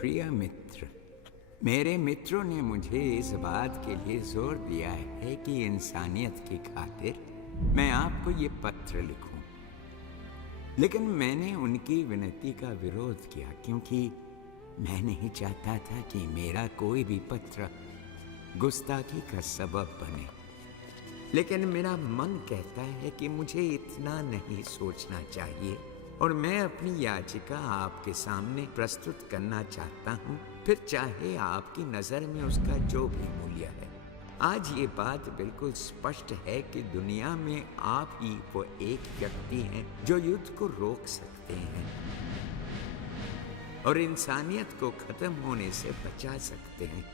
प्रिय मित्र, मेरे मित्रों ने मुझे इस बात के लिए जोर दिया है कि इंसानियत की खातिर मैं आपको ये पत्र लिखूं। लेकिन मैंने उनकी विनती का विरोध किया क्योंकि मैं नहीं चाहता था कि मेरा कोई भी पत्र गुस्ताखी का सबब बने। लेकिन मेरा मन कहता है कि मुझे इतना नहीं सोचना चाहिए और मैं अपनी याचिका आपके सामने प्रस्तुत करना चाहता हूँ, फिर चाहे आपकी नज़र में उसका जो भी मूल्य है। आज ये बात बिल्कुल स्पष्ट है कि दुनिया में आप ही वो एक व्यक्ति हैं जो युद्ध को रोक सकते हैं और इंसानियत को खत्म होने से बचा सकते हैं।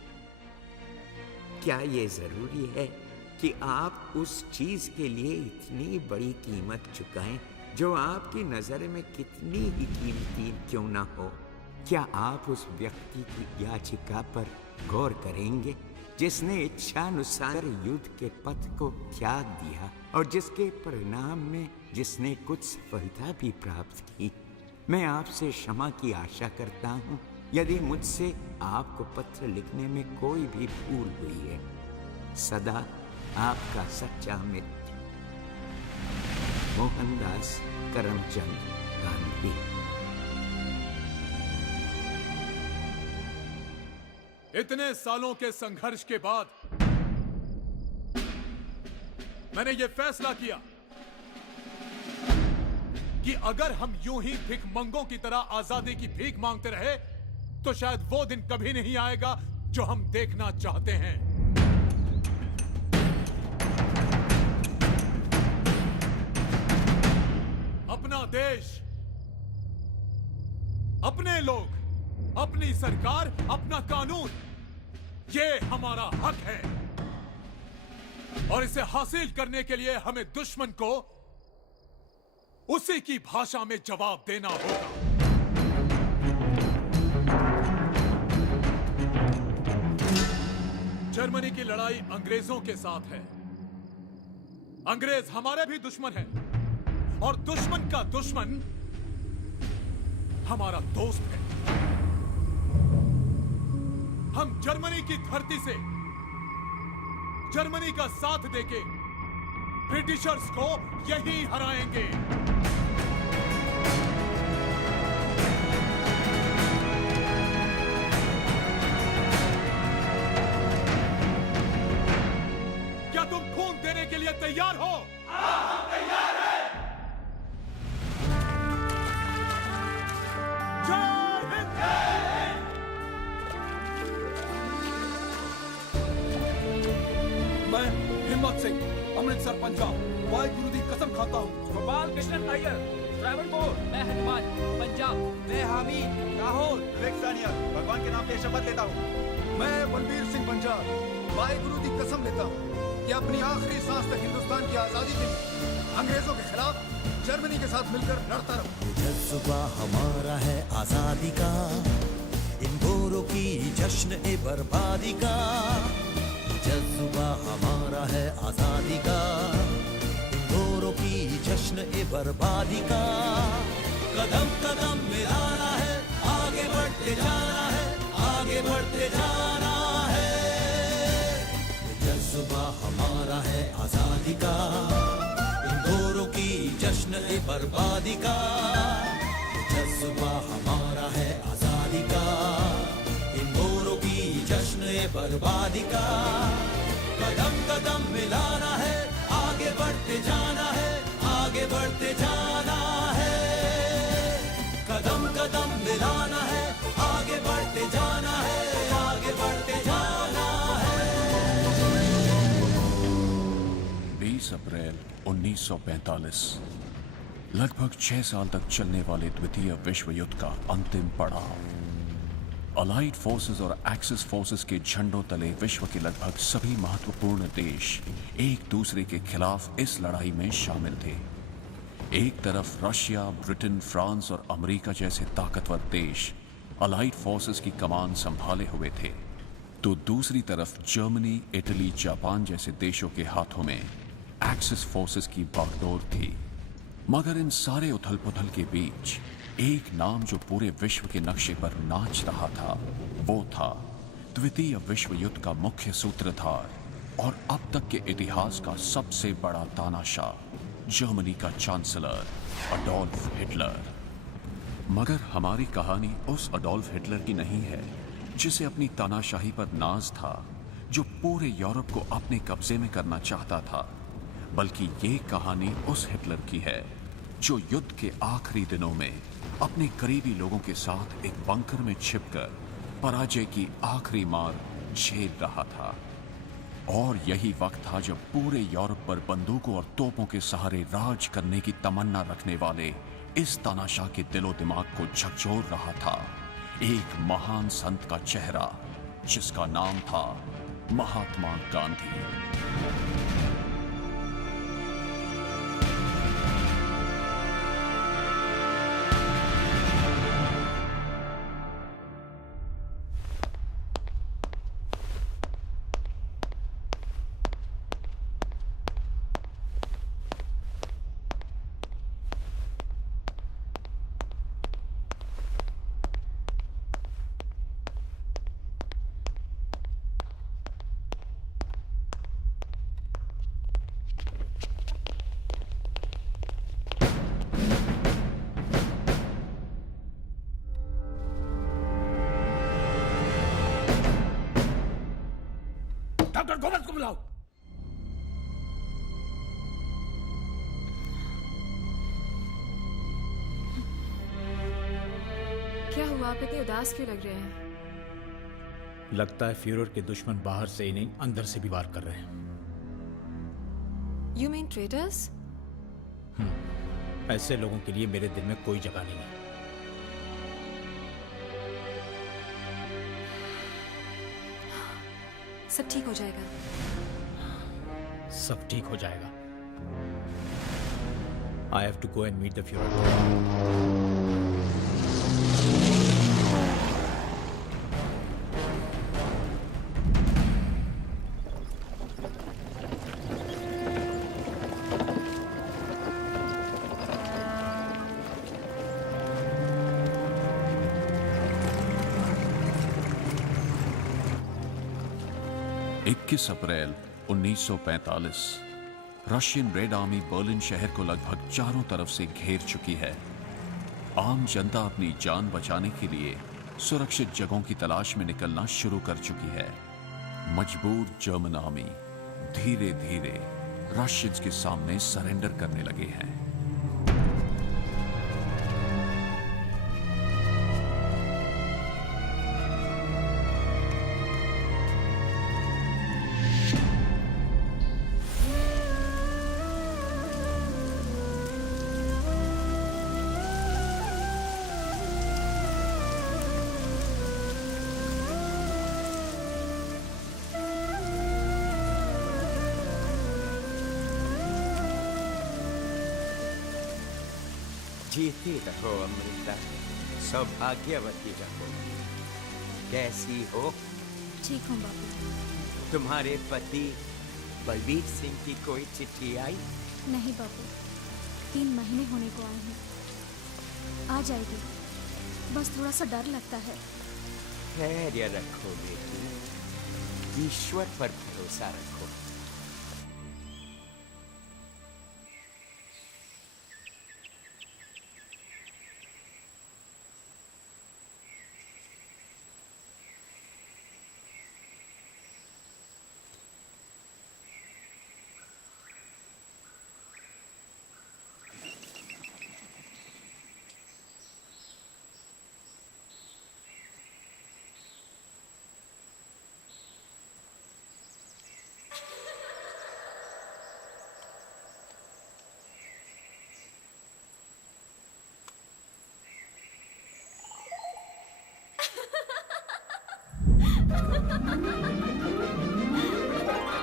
क्या ये जरूरी है कि आप उस चीज के लिए इतनी बड़ी कीमत चुकाएं जो आपकी नजर में कितनी ही कीमती क्यों ना हो? क्या आप उस व्यक्ति की याचिका पर गौर करेंगे जिसने इच्छानुसार युद्ध के पथ को त्याग दिया और जिसके परिणाम में जिसने कुछ सफलता भी प्राप्त की? मैं आपसे क्षमा की आशा करता हूँ यदि मुझसे आपको पत्र लिखने में कोई भी भूल हुई है। सदा आपका सच्चा मित्र, मोहनदास करमचंद गांधी। इतने सालों के संघर्ष के बाद मैंने यह फैसला किया कि अगर हम यूं ही भिखमंगों की तरह आजादी की भीख मांगते रहे तो शायद वो दिन कभी नहीं आएगा जो हम देखना चाहते हैं। अपना देश, अपने लोग, अपनी सरकार, अपना कानून, ये हमारा हक है और इसे हासिल करने के लिए हमें दुश्मन को उसी की भाषा में जवाब देना होगा। जर्मनी की लड़ाई अंग्रेजों के साथ है। अंग्रेज हमारे भी दुश्मन हैं और दुश्मन का दुश्मन हमारा दोस्त है। हम जर्मनी की धरती से जर्मनी का साथ देके ब्रिटिशर्स को यही हराएंगे। क्या तुम खून देने के लिए तैयार हो? हाँ, हम तैयार हैं। जय हिंद! मैं हिम्मत सिंह, अमृतसर पंजाब, वाहिगुरु की कसम खाता हूँ। गोपाल कृष्ण अय्यर, ट्रैवनकोर। मैं हनुमान, पंजाब। मैं हामिद, लाहौर। विवेक सानिया, भगवान के नाम पे शपथ लेता हूँ। मैं बलबीर सिंह पंजाब, वाहिगुरु की कसम लेता हूँ कि अपनी आखिरी सांस तक हिंदुस्तान की आजादी के लिए अंग्रेजों के खिलाफ जर्मनी के साथ मिलकर लड़ता रहूं। जज्बा हमारा है आजादी का, इन गोरों की जश्न ए बर्बादी का। जज्बा हमारा है आजादी का, इन गोरों की जश्न ए बर्बादी का। कदम कदम मिलाना है, आगे बढ़ते जाना है, आगे बढ़ते जाना है। जज्बा हमारा है आजादी का, इन गोरों की जश्न ए बर्बादी का। जज्बा हमारा है आजादी का, इन गोरों की जश्न ए बर्बादी का। कदम कदम मिलाना है, आगे बढ़ते जाना है, आगे बढ़ते जाना है। कदम कदम मिलाना है, आगे बढ़ते जाना है, आगे बढ़ते जाना है। 20 अप्रैल 1945, लगभग 6 साल तक चलने वाले द्वितीय विश्व युद्ध का अंतिम पड़ाव। अलाइड फोर्सेस और एक्सिस फोर्सेस के झंडों तले विश्व के लगभग सभी महत्वपूर्ण देश एक दूसरे के खिलाफ इस लड़ाई में शामिल थे। एक तरफ रशिया, ब्रिटेन, फ्रांस और अमेरिका जैसे ताकतवर देश अलाइड फोर्सेस की कमान संभाले हुए थे, तो दूसरी तरफ जर्मनी, इटली, जापान जैसे देशों के हाथों में एक्सिस फोर्सेस की बागडोर थी। मगर इन सारे उथल पुथल के बीच एक नाम जो पूरे विश्व के नक्शे पर नाच रहा था, वो था द्वितीय विश्व युद्ध का मुख्य सूत्रधार और अब तक के इतिहास का सबसे बड़ा तानाशाह, जर्मनी का चांसलर अडोल्फ हिटलर। मगर हमारी कहानी उस अडोल्फ हिटलर की नहीं है जिसे अपनी तानाशाही पर नाज था, जो पूरे यूरोप को अपने कब्जे में करना चाहता था, बल्कि ये कहानी उस हिटलर की है जो युद्ध के आखिरी दिनों में अपने करीबी लोगों के साथ एक बंकर में छिपकर पराजय की आखिरी मार झेल रहा था। और यही वक्त था जब पूरे यूरोप पर बंदूकों और तोपों के सहारे राज करने की तमन्ना रखने वाले इस तानाशाह के दिलो दिमाग को झकझोर रहा था एक महान संत का चेहरा, जिसका नाम था महात्मा गांधी। डॉक्टर गोमस को बुलाओ। क्या हुआ? आप इतने उदास क्यों लग रहे हैं? लगता है फ्यूरर के दुश्मन बाहर से ही नहीं, अंदर से भी वार कर रहे हैं। You mean traitors? ऐसे लोगों के लिए मेरे दिल में कोई जगह नहीं है। सब ठीक हो जाएगा। सब ठीक हो जाएगा। I have to go and meet the Führer. April 1945 Russian red army Berlin शहर को लगभग चारों तरफ से घेर चुकी है। आम जनता अपनी जान बचाने के लिए सुरक्षित जगहों की तलाश में निकलना शुरू कर चुकी है। मजबूर जर्मन आर्मी धीरे धीरे रशियंस के सामने सरेंडर करने लगे हैं। जीती रहो अमृता, सौभाग्यवती रहो। कैसी हो? ठीक हूँ बाबू। तुम्हारे पति बलबीर सिंह की कोई चिट्ठी आई? नहीं बाबू, 3 महीने होने को आए हैं। आ जाएगी, बस थोड़ा सा डर लगता है। धैर्य रखो बेटी, ईश्वर पर भरोसा रखो।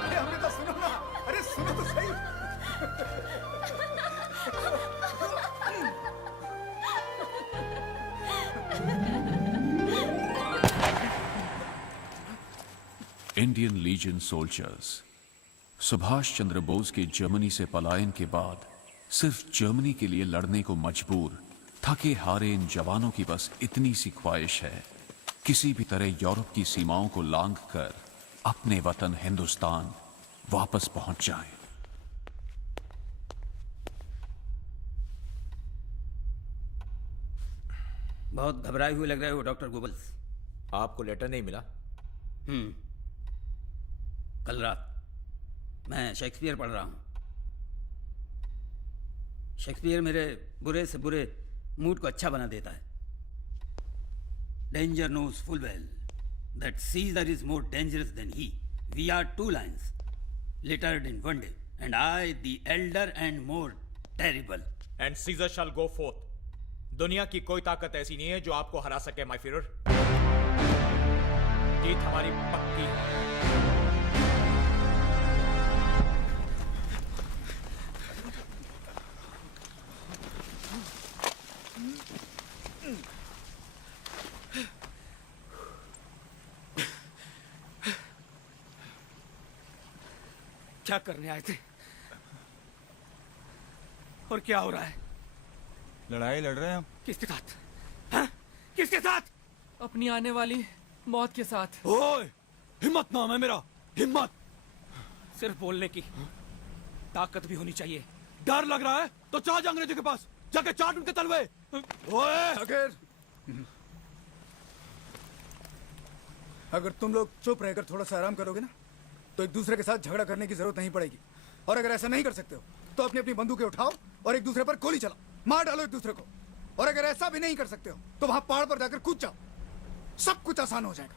अरे अमृता सुनो ना, अरे सुनो तो सही। Indian legion soldiers. Subhash Chandra Bose के जर्मनी से पलायन के बाद सिर्फ जर्मनी के लिए लड़ने को मजबूर थके हारे इन जवानों की बस इतनी सी ख्वाहिश है, किसी भी तरह यूरोप की सीमाओं को लांघ कर अपने वतन हिंदुस्तान वापस पहुंच जाएं। बहुत घबराए हुए लग रहे हो डॉक्टर गोबल्स। आपको लेटर नहीं मिला? कल रात मैं शेक्सपियर पढ़ रहा हूं। शेक्सपियर मेरे बुरे से बुरे मूड को अच्छा बना देता है। Danger knows full well that Caesar is more dangerous than he. We are two lions littered in one day, and I, the elder and more terrible. And Caesar shall go forth. दुनिया की कोई ताकत ऐसी नहीं है जो आपको हरा सके माय फ्यूरर। जीत हमारी पक्की है। क्या करने आए थे और क्या हो रहा है? लड़ाई लड़ रहे हैं हम। किसके साथ? हाँ? किसके साथ? अपनी आने वाली मौत के साथ। ओए, हिम्मत नाम है मेरा, हिम्मत। सिर्फ बोलने की ताकत भी होनी चाहिए। डर लग रहा है तो चल जा अंग्रेजों के पास, जाके चाट उनके तलवे। ओए, अगर तुम लोग चुप रहकर थोड़ा सा आराम करोगे ना तो एक दूसरे के साथ झगड़ा करने की जरूरत नहीं पड़ेगी। और अगर ऐसा नहीं कर सकते हो तो अपनी अपनी बंदूकें उठाओ और एक दूसरे पर गोली चलाओ, मार डालो एक दूसरे को। और अगर ऐसा भी नहीं कर सकते हो तो वहां पहाड़ पर जाकर कूद जाओ, सब कुछ आसान हो जाएगा।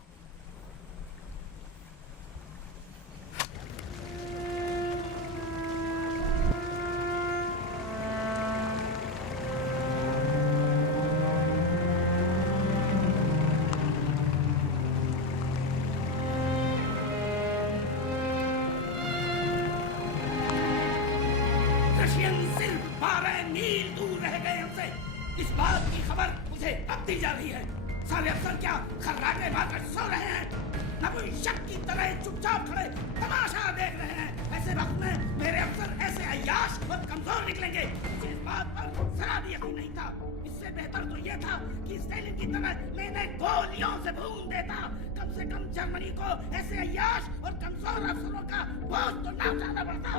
रशियन सिर्फ 12 मील दूर रह गए हमसे। इस बात की खबर मुझे अब दी जा रही है। सारे अफसर क्या खर्राटे मारकर सो रहे हैं? न कोई शक की तरह चुपचाप खड़े तमाशा देख रहे हैं। ऐसे वक्त में मेरे अफसर ऐसे अय्याश और कमजोर निकलेंगे, मुझे इस बात पर जरा भी यकीन नहीं था। इससे बेहतर तो यह था कि स्टालिन की तरह मैं इन्हें गोलियों से भून देता। कम से कम जर्मनी को ऐसे अय्याश और कमजोर अफसरों का बोझ तो न उठाना पड़ता।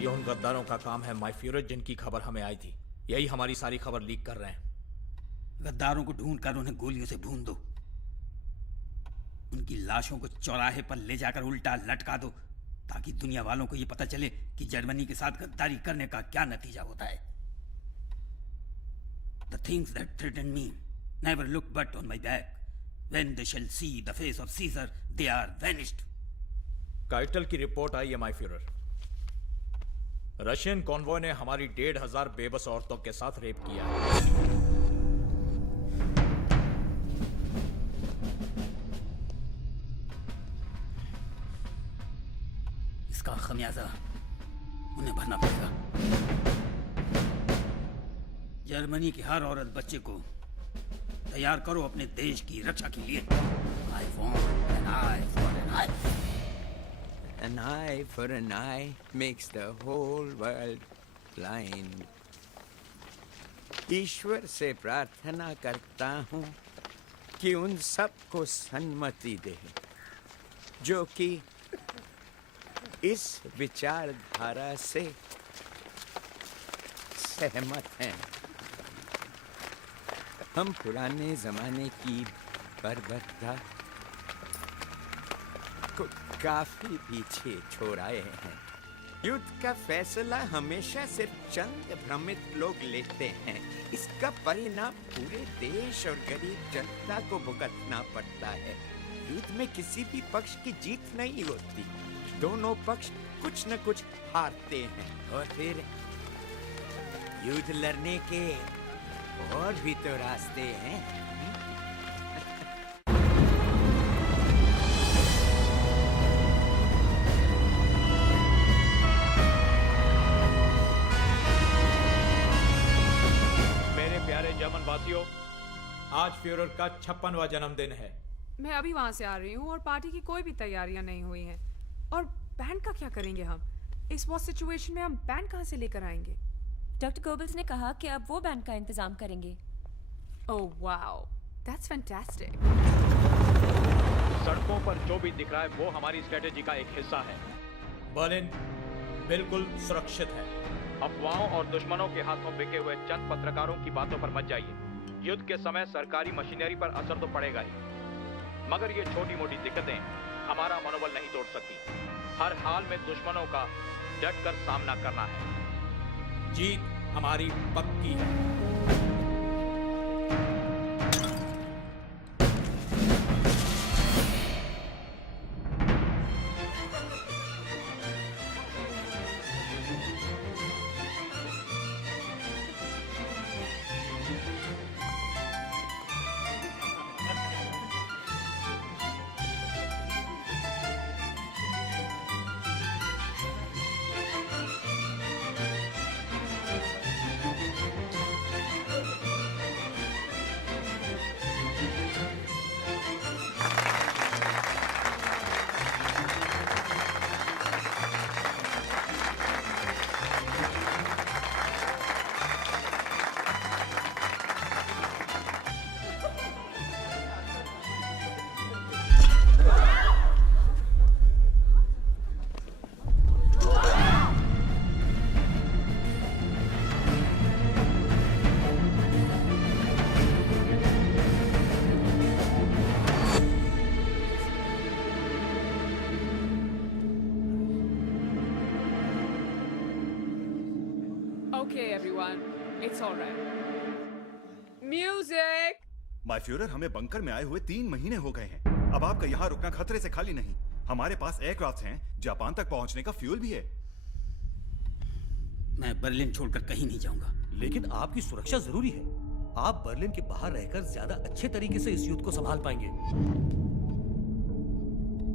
ये उन गद्दारों का काम है माय फ्यूरर, जिनकी खबर हमें आई थी। यही हमारी सारी खबर लीक कर रहे हैं। गद्दारों को ढूंढकर उन्हें गोलियों से भून दो। उनकी लाशों को चौराहे पर ले जाकर उल्टा लटका दो, ताकि दुनिया वालों को यह पता चले कि जर्मनी के साथ गद्दारी करने का क्या नतीजा होता है। The things that threaten me never look but on my back. When they shall see the face of Caesar, they are vanished. Coital की रिपोर्ट आई है माय फ्यूरर। रशियन कॉन्वॉय ने हमारी 1500 बेबस औरतों के साथ रेप किया है। इसका खमियाजा उन्हें भरना पड़ेगा। जर्मनी की हर औरत बच्चे को तैयार करो अपने देश की रक्षा के लिए। I want an eye for an eye. An eye for an eye makes the whole world blind. ईश्वर से प्रार्थना करता हूँ कि उन सबको सन्मति दे जो कि इस विचारधारा से सहमत हैं। हम पुराने जमाने की बर्बरता को काफी पीछे छोड़ आए हैं। युद्ध का फैसला हमेशा सिर्फ चंद भ्रमित लोग लेते हैं। इसका परिणाम पूरे देश और गरीब जनता को भुगतना पड़ता है। युद्ध में किसी भी पक्ष की जीत नहीं होती, दोनों पक्ष कुछ न कुछ हारते हैं। और फिर युद्ध लड़ने के और भी तो रास्ते हैं। साथियों, आज फ्यूरर का 56वां जन्मदिन है। मैं अभी वहां से आ रही हूँ और पार्टी की कोई भी तैयारियां नहीं हुई हैं। और बैंड का क्या करेंगे हम? इस वॉर सिचुएशन में हम बैंड कहाँ से लेकर आएंगे? डॉक्टर गोबल्स ने कहा कि अब वो बैंड का इंतजाम करेंगे। Oh wow, that's fantastic. सड़कों पर जो भी दिख रहा है वो हमारी स्ट्रेटेजी का एक हिस्सा है। बर्लिन बिल्कुल सुरक्षित है। अफवाहों और दुश्मनों के हाथों बिके हुए चंद पत्रकारों की बातों पर मत जाइए। युद्ध के समय सरकारी मशीनरी पर असर तो पड़ेगा ही, मगर ये छोटी मोटी दिक्कतें हमारा मनोबल नहीं तोड़ सकती। हर हाल में दुश्मनों का डटकर सामना करना है। जीत हमारी पक्की है। Okay, everyone, it's all right. Music. My Führer, हमें बंकर में आए हुए 3 महीने हो गए हैं। अब आपका यहाँ रुकना खतरे से खाली नहीं। हमारे पास एयरक्राफ्ट हैं, जापान तक पहुँचने का फ्यूल भी है। मैं बर्लिन छोड़कर कहीं नहीं जाऊंगा। लेकिन आपकी सुरक्षा जरूरी है। आप बर्लिन के बाहर रहकर ज्यादा अच्छे तरीके से इस युद्ध को संभाल पाएंगे।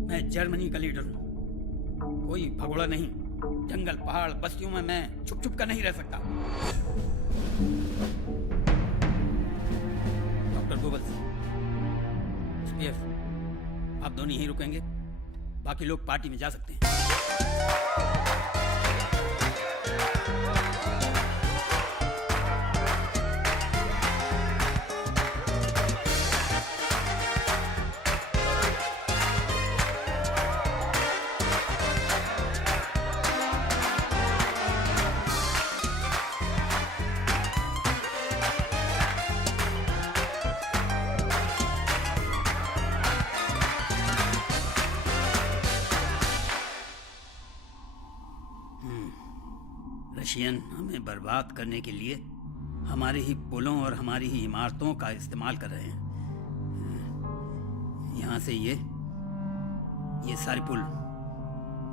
मैं जर्मनी का लीडर हूँ, कोई भगोड़ा नहीं। जंगल, पहाड़, बस्तियों में मैं छुप छुप कर नहीं रह सकता। डॉक्टर गोबल्स, स्पीयर, आप दोनों यहीं रुकेंगे, बाकी लोग पार्टी में जा सकते हैं। रशियन हमें बर्बाद करने के लिए हमारे ही पुलों और हमारी ही इमारतों का इस्तेमाल कर रहे हैं। यहाँ से ये सारे पुल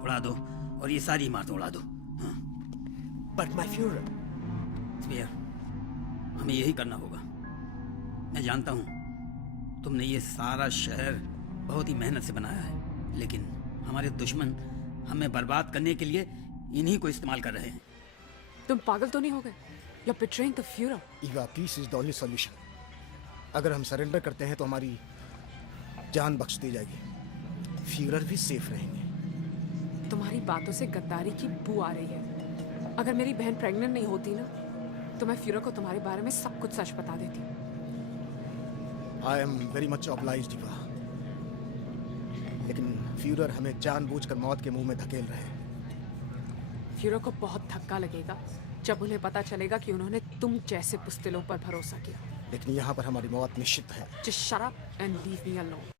उड़ा दो और ये सारी इमारतें उड़ा दो। बट माय फ्यूरर, स्पीयर, हमें यही करना होगा। मैं जानता हूँ तुमने ये सारा शहर बहुत ही मेहनत से बनाया है, लेकिन हमारे दुश्मन हमें बर्बाद करने के लिए इन्हीं को इस्तेमाल कर रहे हैं। तुम पागल तो नहीं हो गए? You're betraying the Führer. Eva, peace is the only solution. अगर हम सरेंडर करते हैं तो हमारी जान बख्श दी जाएगी, फ्यूरर भी सेफ रहेंगे। तुम्हारी बातों से गद्दारी की बू आ रही है। अगर मेरी बहन प्रेग्नेंट नहीं होती ना, तो मैं फ्यूरर को तुम्हारे बारे में सब कुछ सच बता देती। I am very much obliged Eva, लेकिन फ्यूरर हमें जानबूझकर मौत के मुंह में धकेल रहे हैं। फ्यूरर को बहुत धक्का लगेगा जब उन्हें पता चलेगा कि उन्होंने तुम जैसे पुस्तलों पर भरोसा किया। लेकिन यहाँ पर हमारी मौत निश्चित है। Just shut up and leave me alone.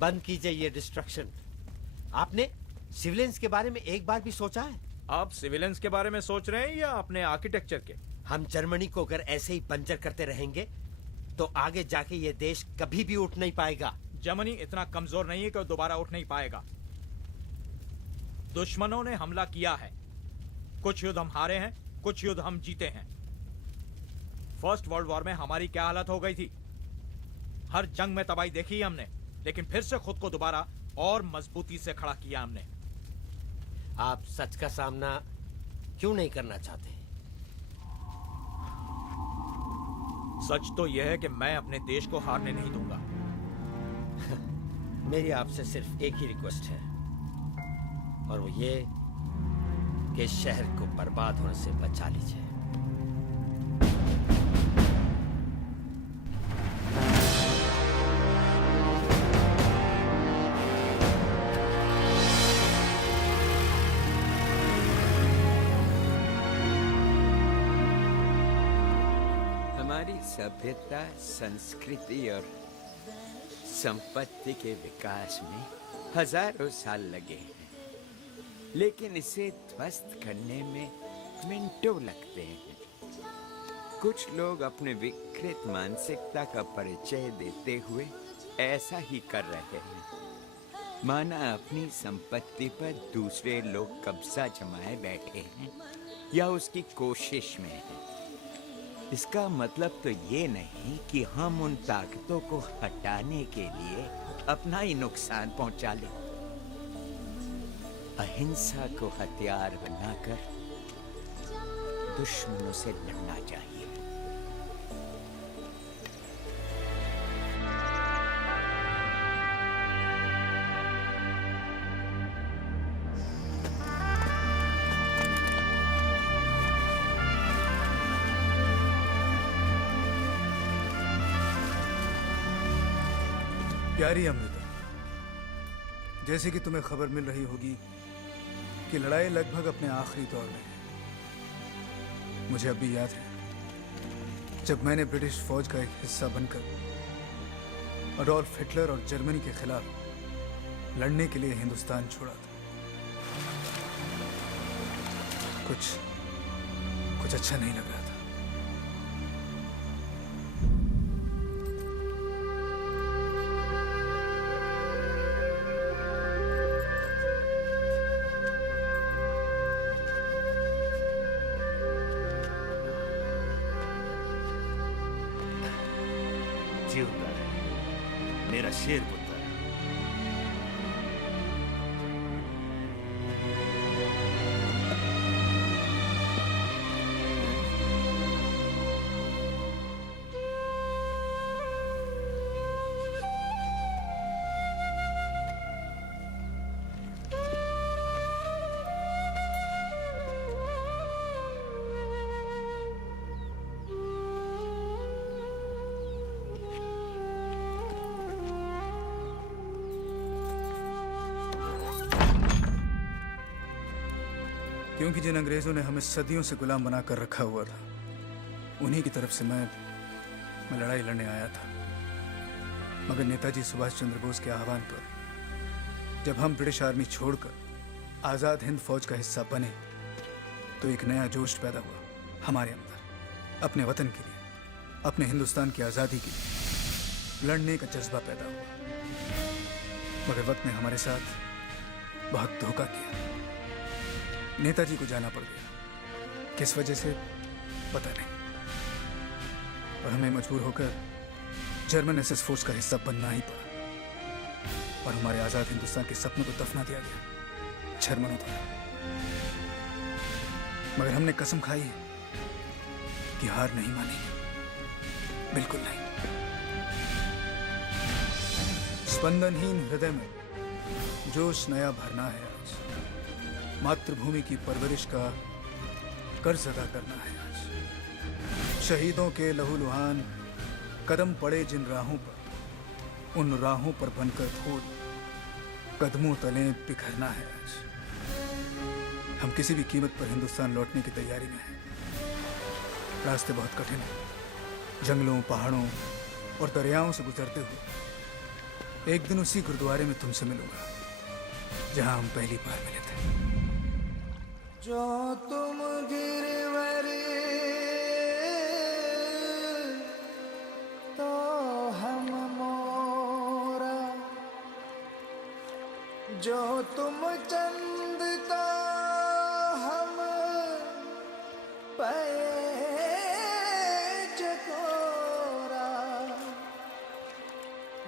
बंद कीजिए ये डिस्ट्रक्शन। आपने सिविलियंस के बारे में एक बार भी सोचा है? आप सिविलियंस के बारे में सोच रहे हैं या अपने आर्किटेक्चर के? हम जर्मनी को अगर ऐसे ही बंजर करते रहेंगे तो आगे जाके ये देश कभी भी उठ नहीं पाएगा। जर्मनी इतना कमजोर नहीं है कि वो दोबारा उठ नहीं पाएगा। दुश्मनों ने हमला किया है, कुछ युद्ध हम हारे हैं, कुछ युद्ध हम जीते हैं। फर्स्ट वर्ल्ड वॉर में हमारी क्या हालत हो गई थी? हर जंग में तबाही देखी है हमने, लेकिन फिर से खुद को दोबारा और मजबूती से खड़ा किया हमने। आप सच का सामना क्यों नहीं करना चाहते? सच तो यह है कि मैं अपने देश को हारने नहीं दूंगा। मेरी आपसे सिर्फ एक ही रिक्वेस्ट है, और वो ये कि शहर को बर्बाद होने से बचा लीजिए। हमारी सभ्यता, संस्कृति और संपत्ति के विकास में हजारों साल लगे हैं, लेकिन इसे ध्वस्त करने में मिनटों लगते हैं। कुछ लोग अपने विकृत मानसिकता का परिचय देते हुए ऐसा ही कर रहे हैं, माना अपनी संपत्ति पर दूसरे लोग कब्जा जमाए बैठे हैं या उसकी कोशिश में हैं। इसका मतलब तो ये नहीं कि हम उन ताकतों को हटाने के लिए अपना ही नुकसान पहुंचा लें। अहिंसा को हथियार बनाकर दुश्मनों से लड़ना चाहिए। प्यारी अमृता, जैसे कि तुम्हें खबर मिल रही होगी कि लड़ाई लगभग अपने आखिरी दौर में है। मुझे अब भी याद है जब मैंने ब्रिटिश फौज का एक हिस्सा बनकर अडोल्फ हिटलर और जर्मनी के खिलाफ लड़ने के लिए हिंदुस्तान छोड़ा था। कुछ अच्छा नहीं लग रहा था। जीवता है मेरा शेर पुत्र। क्योंकि जिन अंग्रेजों ने हमें सदियों से गुलाम बनाकर रखा हुआ था, उन्हीं की तरफ से मैं लड़ाई लड़ने आया था। मगर नेताजी सुभाष चंद्र बोस के आह्वान पर जब हम ब्रिटिश आर्मी छोड़कर आज़ाद हिंद फौज का हिस्सा बने, तो एक नया जोश पैदा हुआ हमारे अंदर। अपने वतन के लिए, अपने हिंदुस्तान की आज़ादी के लिए लड़ने का जज्बा पैदा हुआ। मगर वक्त ने हमारे साथ बहुत धोखा किया। नेताजी को जाना पड़ गया, किस वजह से पता नहीं, और हमें मजबूर होकर जर्मन एसएस फोर्स का हिस्सा बनना ही पड़ा, और हमारे आजाद हिंदुस्तान के सपनों को दफना दिया गया जर्मनों द्वारा। मगर हमने कसम खाई है कि हार नहीं मानेंगे, बिल्कुल नहीं। स्पंदनहीन हृदय में जोश नया भरना है। मातृभूमि की परवरिश का कर्ज अदा करना है आज। शहीदों के लहूलुहान कदम पड़े जिन राहों पर, उन राहों पर बनकर धूल कदमों तले बिखरना है आज। हम किसी भी कीमत पर हिंदुस्तान लौटने की तैयारी में हैं। रास्ते बहुत कठिन हैं, जंगलों, पहाड़ों और दरियाओं से गुजरते हुए एक दिन उसी गुरुद्वारे में तुमसे मिलूंगा जहां हम पहली बार मिले थे। जो तुम गिरवर तो हम मोरा, जो तुम चंद तो हम पैज कोरा।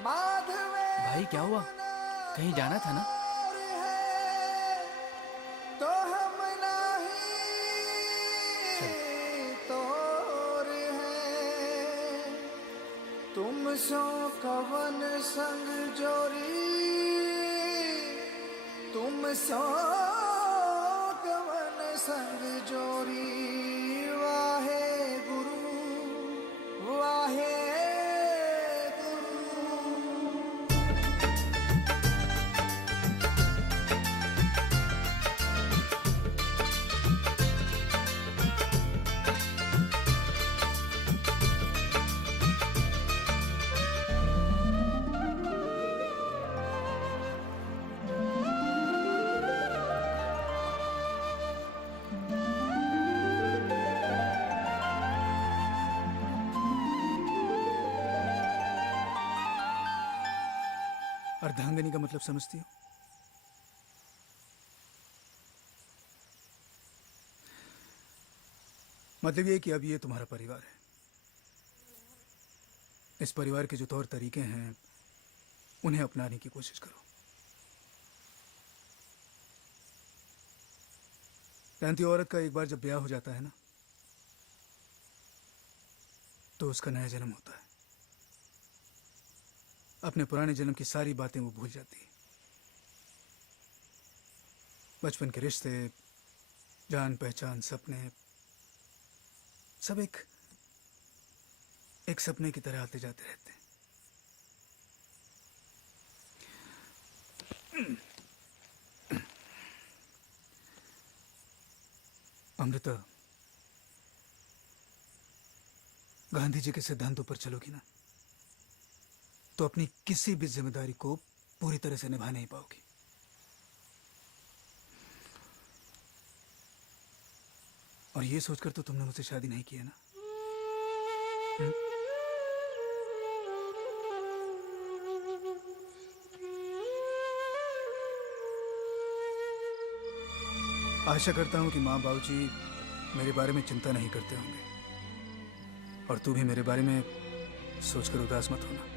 माधवे भाई क्या हुआ, कहीं जाना था ना? तो हम नहीं तोर हैं, तुम सो कवन संग जोरी, तुम सो कवन संग जोरी। वाहे गुरु वाहे अर्धांगिनी का मतलब समझती हो? मतलब ये कि अब ये तुम्हारा परिवार है। इस परिवार के जो तौर तरीके हैं उन्हें अपनाने की कोशिश करो। जानती औरत का एक बार जब ब्याह हो जाता है ना, तो उसका नया जन्म होता है। अपने पुराने जन्म की सारी बातें वो भूल जाती है। बचपन के रिश्ते, जान पहचान, सपने, सब एक सपने की तरह आते जाते रहते हैं। अमृता, गांधी जी के सिद्धांतों पर चलोगी ना, तो अपनी किसी भी जिम्मेदारी को पूरी तरह से निभा नहीं पाओगी। और ये सोचकर तो तुमने मुझसे शादी नहीं की है ना? आशा करता हूं कि माँ बाबूजी मेरे बारे में चिंता नहीं करते होंगे, और तू भी मेरे बारे में सोचकर उदास मत होना।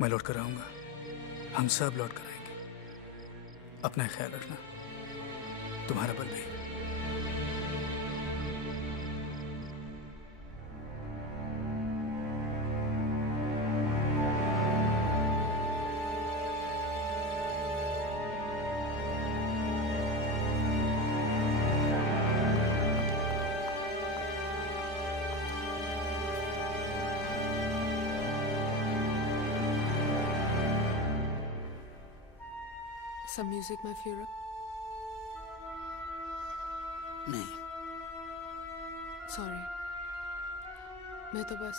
मैं लौट कर आऊंगा, हम सब लौट कर आएंगे। अपना ख्याल रखना, तुम्हारा बल भी। Some music, my Führer? नहीं। Sorry. मैं तो बस,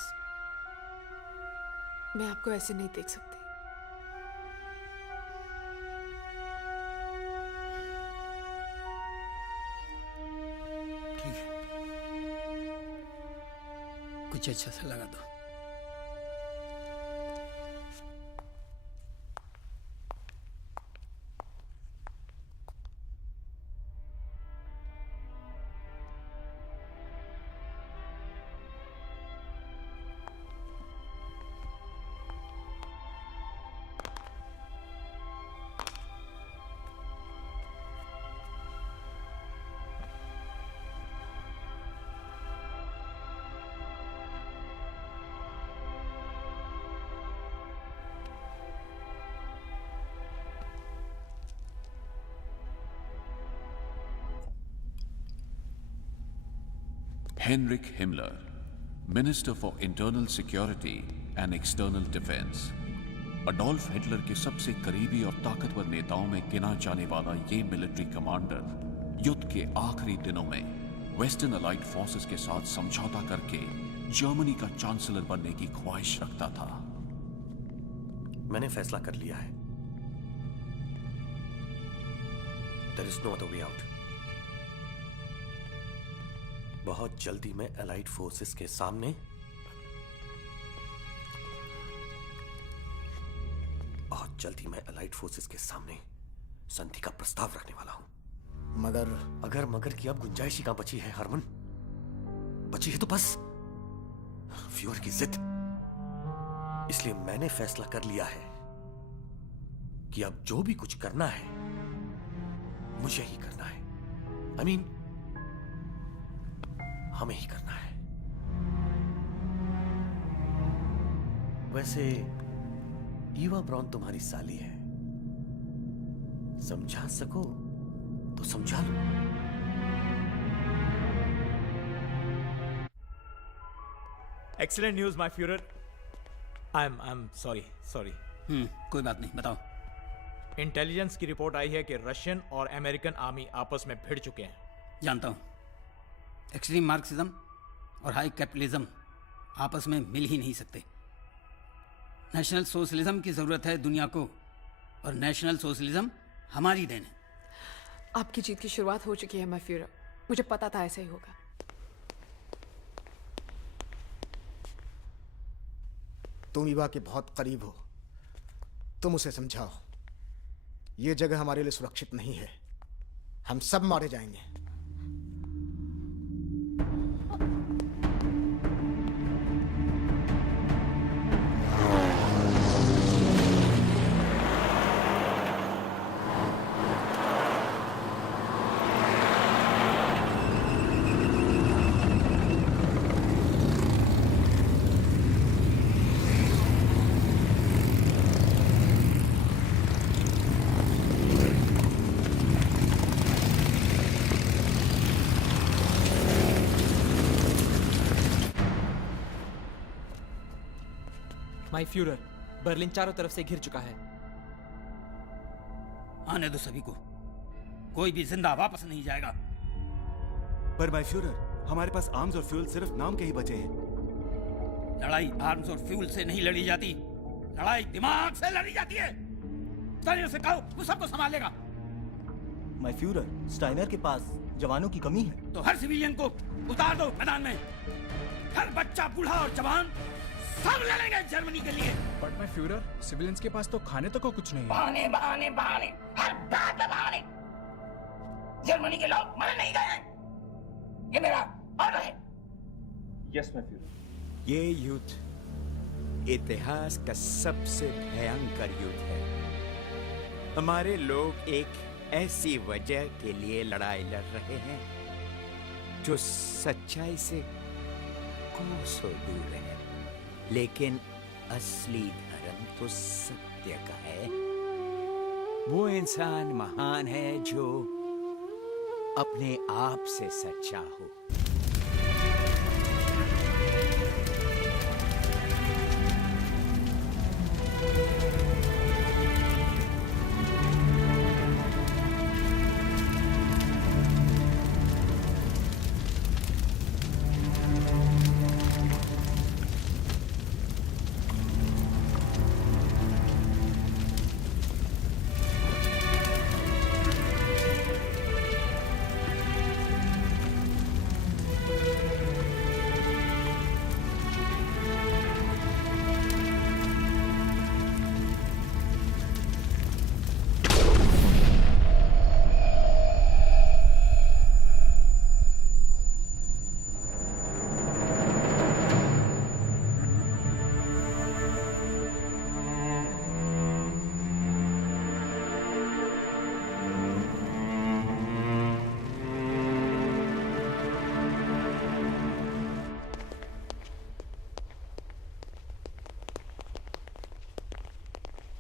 मैं आपको ऐसे नहीं देख सकती। ठीक है, कुछ अच्छा सा लगा दो। Heinrich Himmler, Minister for Internal Security and External Defense. Adolf Hitler के सबसे करीबी और ताकतवर नेताओं में गिना जाने वाला ये मिलिट्री कमांडर युद्ध के आखिरी दिनों में वेस्टर्न अलाइड फोर्सेस के साथ समझौता करके जर्मनी का चांसलर बनने की ख्वाहिश रखता था। मैंने फैसला कर लिया है। There is no other way out. बहुत जल्दी मैं एलाइड फोर्सेस के सामने संधि का प्रस्ताव रखने वाला हूं। मगर की अब गुंजाइश ही कहां बची है हरमन? बची है तो बस फ्योर की जिद। इसलिए मैंने फैसला कर लिया है कि अब जो भी कुछ करना है मुझे ही करना है। I mean, हमें ही करना है। वैसे ईवा ब्राउन तुम्हारी साली है, समझा सको तो समझा लो। Excellent news my fuhrer. I am sorry. कोई बात नहीं, बताओ। इंटेलिजेंस की रिपोर्ट आई है कि रशियन और अमेरिकन आर्मी आपस में भिड़ चुके हैं। जानता हूं, एक्सट्रीम मार्क्सिज्म और हाई कैपिटलिज्म आपस में मिल ही नहीं सकते। नेशनल सोशलिज्म की जरूरत है दुनिया को, और नेशनल सोशलिज्म हमारी देन है। आपकी जीत की शुरुआत हो चुकी है माय फ्यूरर। मुझे पता था ऐसा ही होगा। तुम ईवा के बहुत करीब हो, तुम उसे समझाओ। ये जगह हमारे लिए सुरक्षित नहीं है, हम सब मारे जाएंगे। माय फ्यूरर, बर्लिन चारों तरफ से घिर चुका है। आने दो सभी को, कोई भी जिंदा वापस नहीं जाएगा। पर माय फ्यूरर, हमारे पास आर्म्स और फ्यूल सिर्फ नाम के ही बचे हैं। लड़ाई आर्म्स और फ्यूल से नहीं लड़ी जाती, लड़ाई दिमाग से लड़ी जाती है। स्टाइनर से कहो, वो सबको संभालेगा। माय फ्यूरर, स्टाइनर के पास जवानों की कमी है। तो हर सिविलियन को उतार दो मैदान में। हर बच्चा, बूढ़ा और जवान सब लड़ेंगे जर्मनी के लिए। बट माय फ्यूरर, सिविलियंस के पास तो खाने तक को कुछ नहीं है। बहाने बहाने बहाने, हर बात में बहाने। जर्मनी के लोग मर नहीं गए। ये मेरा ऑर्डर है। Yes my Führer. ये युद्ध इतिहास का सबसे भयंकर युद्ध है। हमारे लोग एक ऐसी वजह के लिए लड़ाई लड़ रहे हैं जो सच्चाई से कोसों दूर है, लेकिन असली धर्म तो सत्य का है। वो इंसान महान है जो अपने आप से सच्चा हो।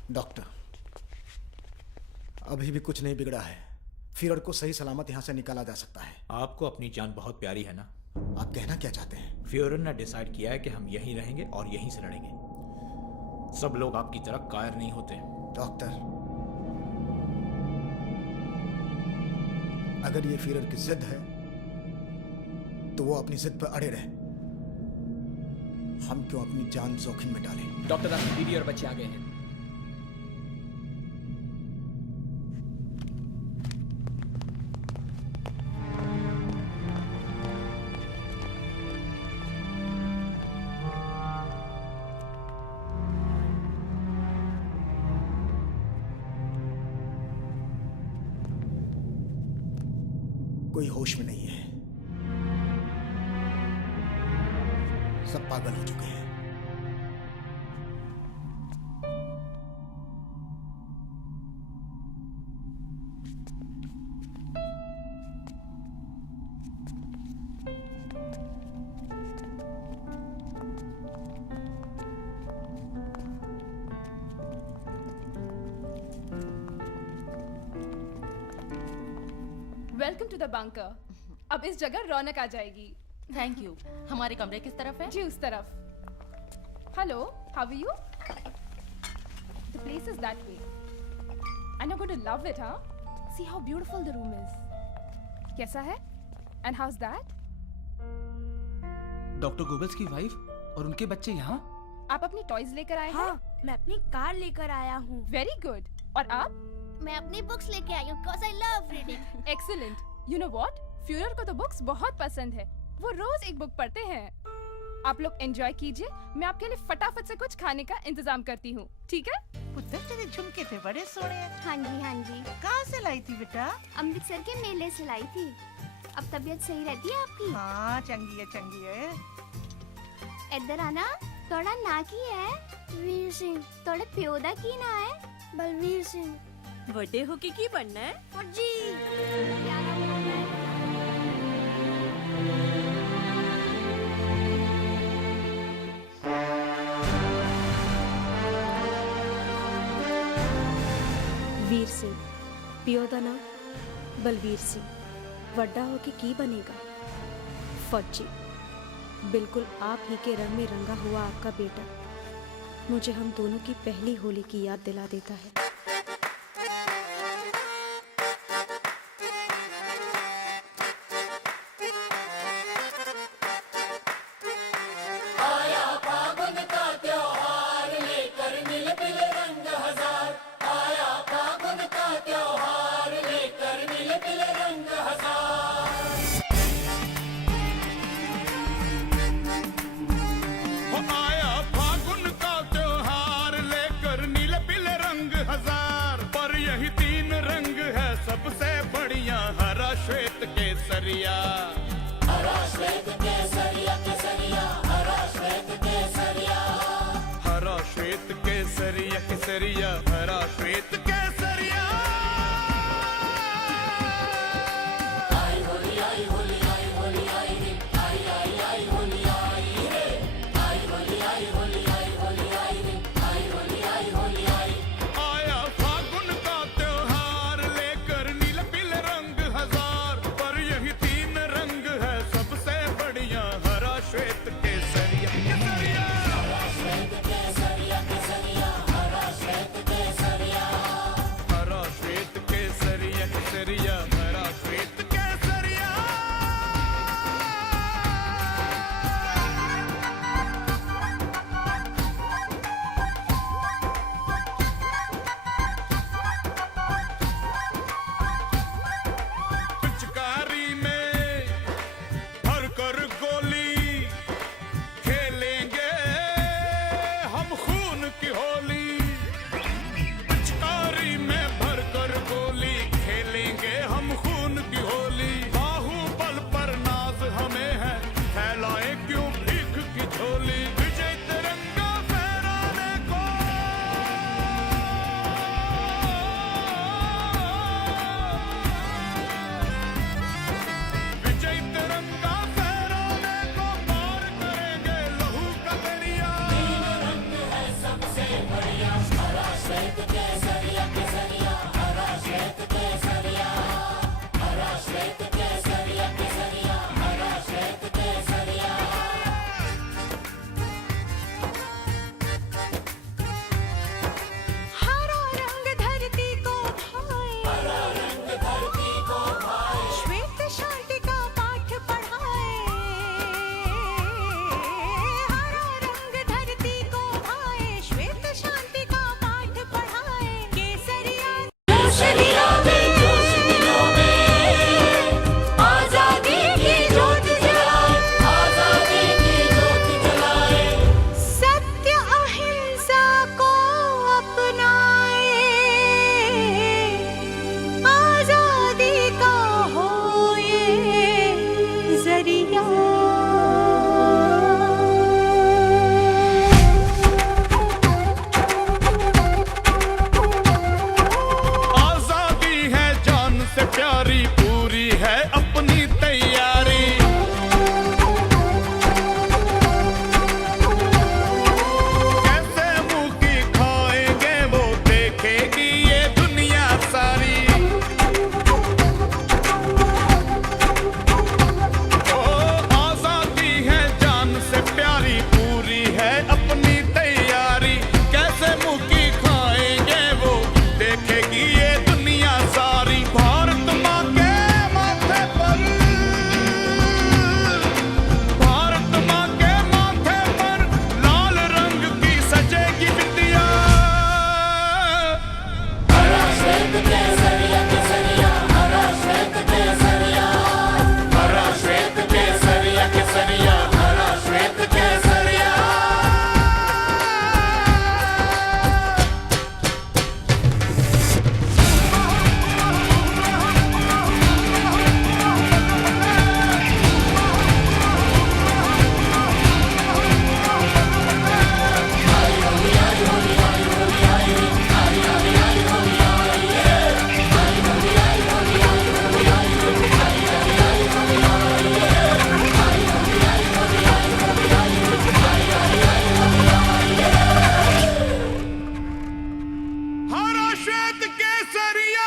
डॉक्टर, अभी भी कुछ नहीं बिगड़ा है। फियर को सही सलामत यहां से निकाला जा सकता है। आपको अपनी जान बहुत प्यारी है ना? आप कहना क्या चाहते हैं? फ्यूरर ने डिसाइड किया है कि हम यहीं रहेंगे और यहीं से लड़ेंगे। सब लोग आपकी तरह कायर नहीं होते। डॉक्टर, अगर ये फियर की जिद है तो वो अपनी जिद पर अड़े रहे। हम क्यों अपनी जान जोखिम में डालें? डॉक्टर, आपके बीवी और बच्चे आ गए हैं। कोई होश में नहीं है। सब पागल हो चुके हैं। Welcome to the bunker. अब इस जगह रौनक आ जाएगी। Thank you. हमारे कमरे किस तरफ है? जी उस तरफ। Hello, how are you? The place is that way and you going to love it, हाँ? See how beautiful the room is. कैसा है? And how is that? Doctor Goebbels की वाइफ और उनके बच्चे यहाँ? आप अपनी टॉयज लेकर आए हैं? हाँ, मैं अपनी कार लेकर आया हूँ। Very good. और आप? मैं अपनी बुक्स लेके आई हूँ because I love reading. Excellent. You know what? Führer को तो बुक्स बहुत पसंद है। वो रोज एक बुक पढ़ते हैं। आप लोग एंजॉय कीजिए, मैं आपके लिए फटाफट से कुछ खाने का इंतजाम करती हूँ, ठीक है? पुत्र तेरे झुमके थे बड़े सोने हैं। हाँ जी, हाँ जी। कहाँ से लाई थी बेटा? अमृतसर के मेले से लाई थी। अब तबीयत सही रहती है आपकी? हाँ, चंगी है, चंगी है। इधर आना। थोड़ा ना की है? वीर सिंह। थोड़े प्योदा की ना है? बलवीर सिंह। बड़े होके की बनना है? फौजी। वीर सिंह पियोदा ना बलवीर सिंह। वड्डा होके की बनेगा? फौजी। बिल्कुल आप ही के रंग में रंगा हुआ आपका बेटा मुझे हम दोनों की पहली होली की याद दिला देता है। श्वेत केसरिया।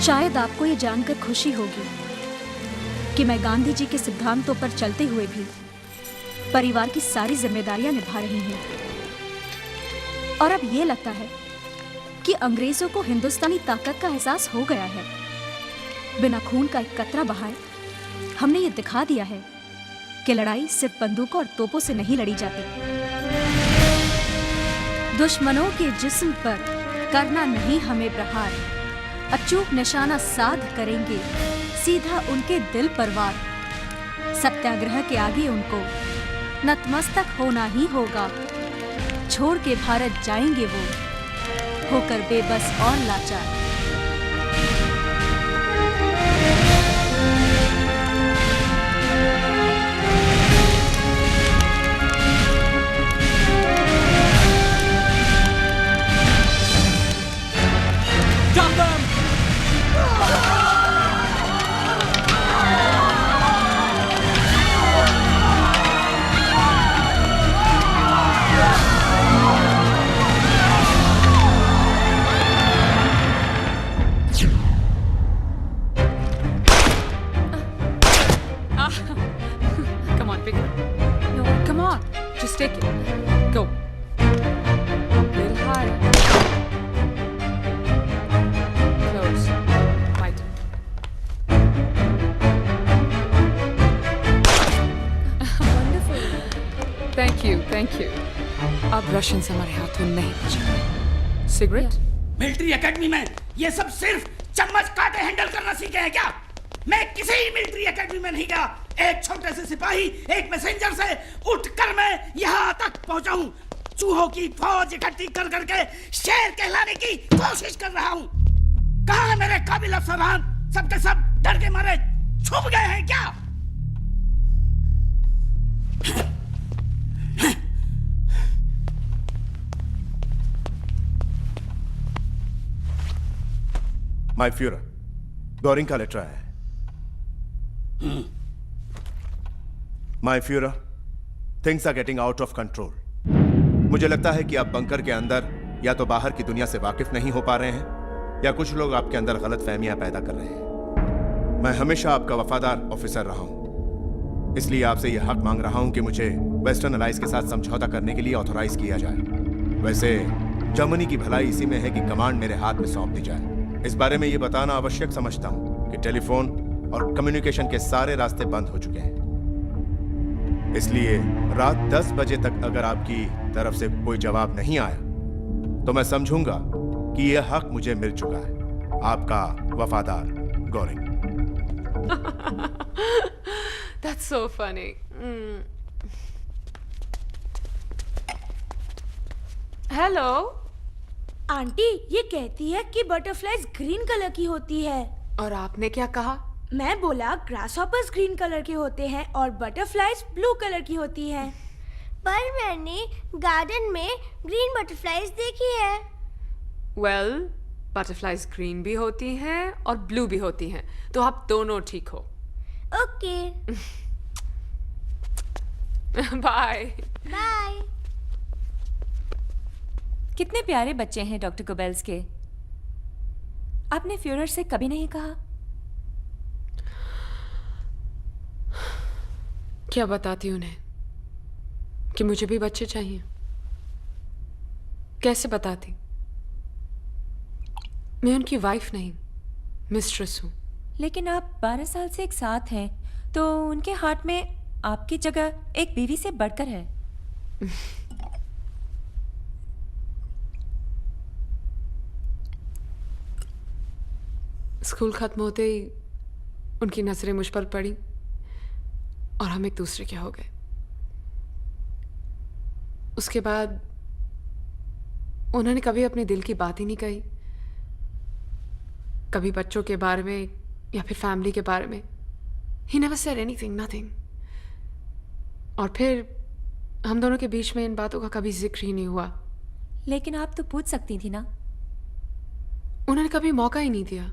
शायद आपको ये जानकर खुशी होगी कि मैं गांधी जी के सिद्धांतों पर चलते हुए भी परिवार की सारी जिम्मेदारियां निभा रही हूं। और अब ये लगता है कि अंग्रेजों को हिंदुस्तानी ताकत का एहसास हो गया है। बिना खून का एक कतरा बहाए हमने ये दिखा दिया है कि लड़ाई सिर्फ बंदूकों और तोपों से नहीं लड़ी जाती। दुश्मनों के जिस्म पर करना नहीं हमें प्रहार, अचूक निशाना साध करेंगे सीधा उनके दिल पर वार। सत्याग्रह के आगे उनको नतमस्तक होना ही होगा, छोड़ के भारत जाएंगे वो होकर बेबस और लाचार। Come on, pick it up. No, come on. Just take it. Go. Little higher. Close. Right. Wonderful. Thank you, thank you. अब रशियंस हमारे हाथों नहीं बचे। सिगरेट? मिलिट्री एकेडमी में ये सब सिर्फ चम्मच काटे हैंडल करना सीखे हैं क्या? मैं किसी मिलिट्री एकेडमी में नहीं गया। एक छोटे से सिपाही, एक मैसेंजर से उठकर मैं यहाँ तक पहुँचा हूँ। चूहों की फौज इकट्ठी कर करके शेर कहलाने की कोशिश कर रहा हूँ। कहाँ है मेरे काबिल अफसरान? सबके सब डर के मारे छुप गए हैं क्या? माय फ्यूरर, गोरिंग का लेटर आया है। My Führer, things are getting out of control. मुझे लगता है कि आप बंकर के अंदर या तो बाहर की दुनिया से वाकिफ नहीं हो पा रहे हैं या कुछ लोग आपके अंदर गलत फहमियां पैदा कर रहे हैं। मैं हमेशा आपका वफादार ऑफिसर रहा हूं, इसलिए आपसे यह हक मांग रहा हूं कि मुझे वेस्टर्न अलाइज के साथ समझौता करने के लिए ऑथोराइज किया जाए। वैसे जर्मनी की भलाई इसी में है कि कमांड मेरे हाथ में सौंप दी जाए। इस बारे में यह बताना आवश्यक समझता हूं कि टेलीफोन और कम्युनिकेशन के सारे रास्ते बंद हो चुके हैं। इसलिए रात 10 बजे तक अगर आपकी तरफ से कोई जवाब नहीं आया तो मैं समझूंगा कि यह हक मुझे मिल चुका है। आपका वफादार Goering. That's so funny. Hello aunty, ये कहती है कि बटरफ्लाइज ग्रीन कलर की होती है। और आपने क्या कहा? मैं बोला ग्रासहॉपर्स ग्रीन कलर के होते हैं और बटरफ्लाइज ब्लू कलर की होती हैं। पर मैंने गार्डन में ग्रीन बटरफ्लाइज देखी है। वेल, बटरफ्लाइज ग्रीन भी होती हैं और ब्लू भी होती हैं, तो आप दोनों ठीक हो। ओके। Bye bye. कितने प्यारे बच्चे हैं डॉक्टर गोबेल्स के। आपने फ्यूरर से कभी नहीं कहा? क्या बताती उन्हें कि मुझे भी बच्चे चाहिए? कैसे बताती? मैं उनकी वाइफ नहीं, मिस्ट्रेस हूं। लेकिन आप 12 साल से एक साथ हैं, तो उनके हार्ट में आपकी जगह एक बीवी से बढ़कर है। स्कूल खत्म होते ही उनकी नजरें मुझ पर पड़ी और हम एक दूसरे के हो गए। उसके बाद उन्होंने कभी अपने दिल की बात ही नहीं कही, कभी बच्चों के बारे में या फिर फैमिली के बारे में। He never said anything, nothing. और फिर हम दोनों के बीच में इन बातों का कभी जिक्र ही नहीं हुआ। लेकिन आप तो पूछ सकती थी ना। उन्होंने कभी मौका ही नहीं दिया।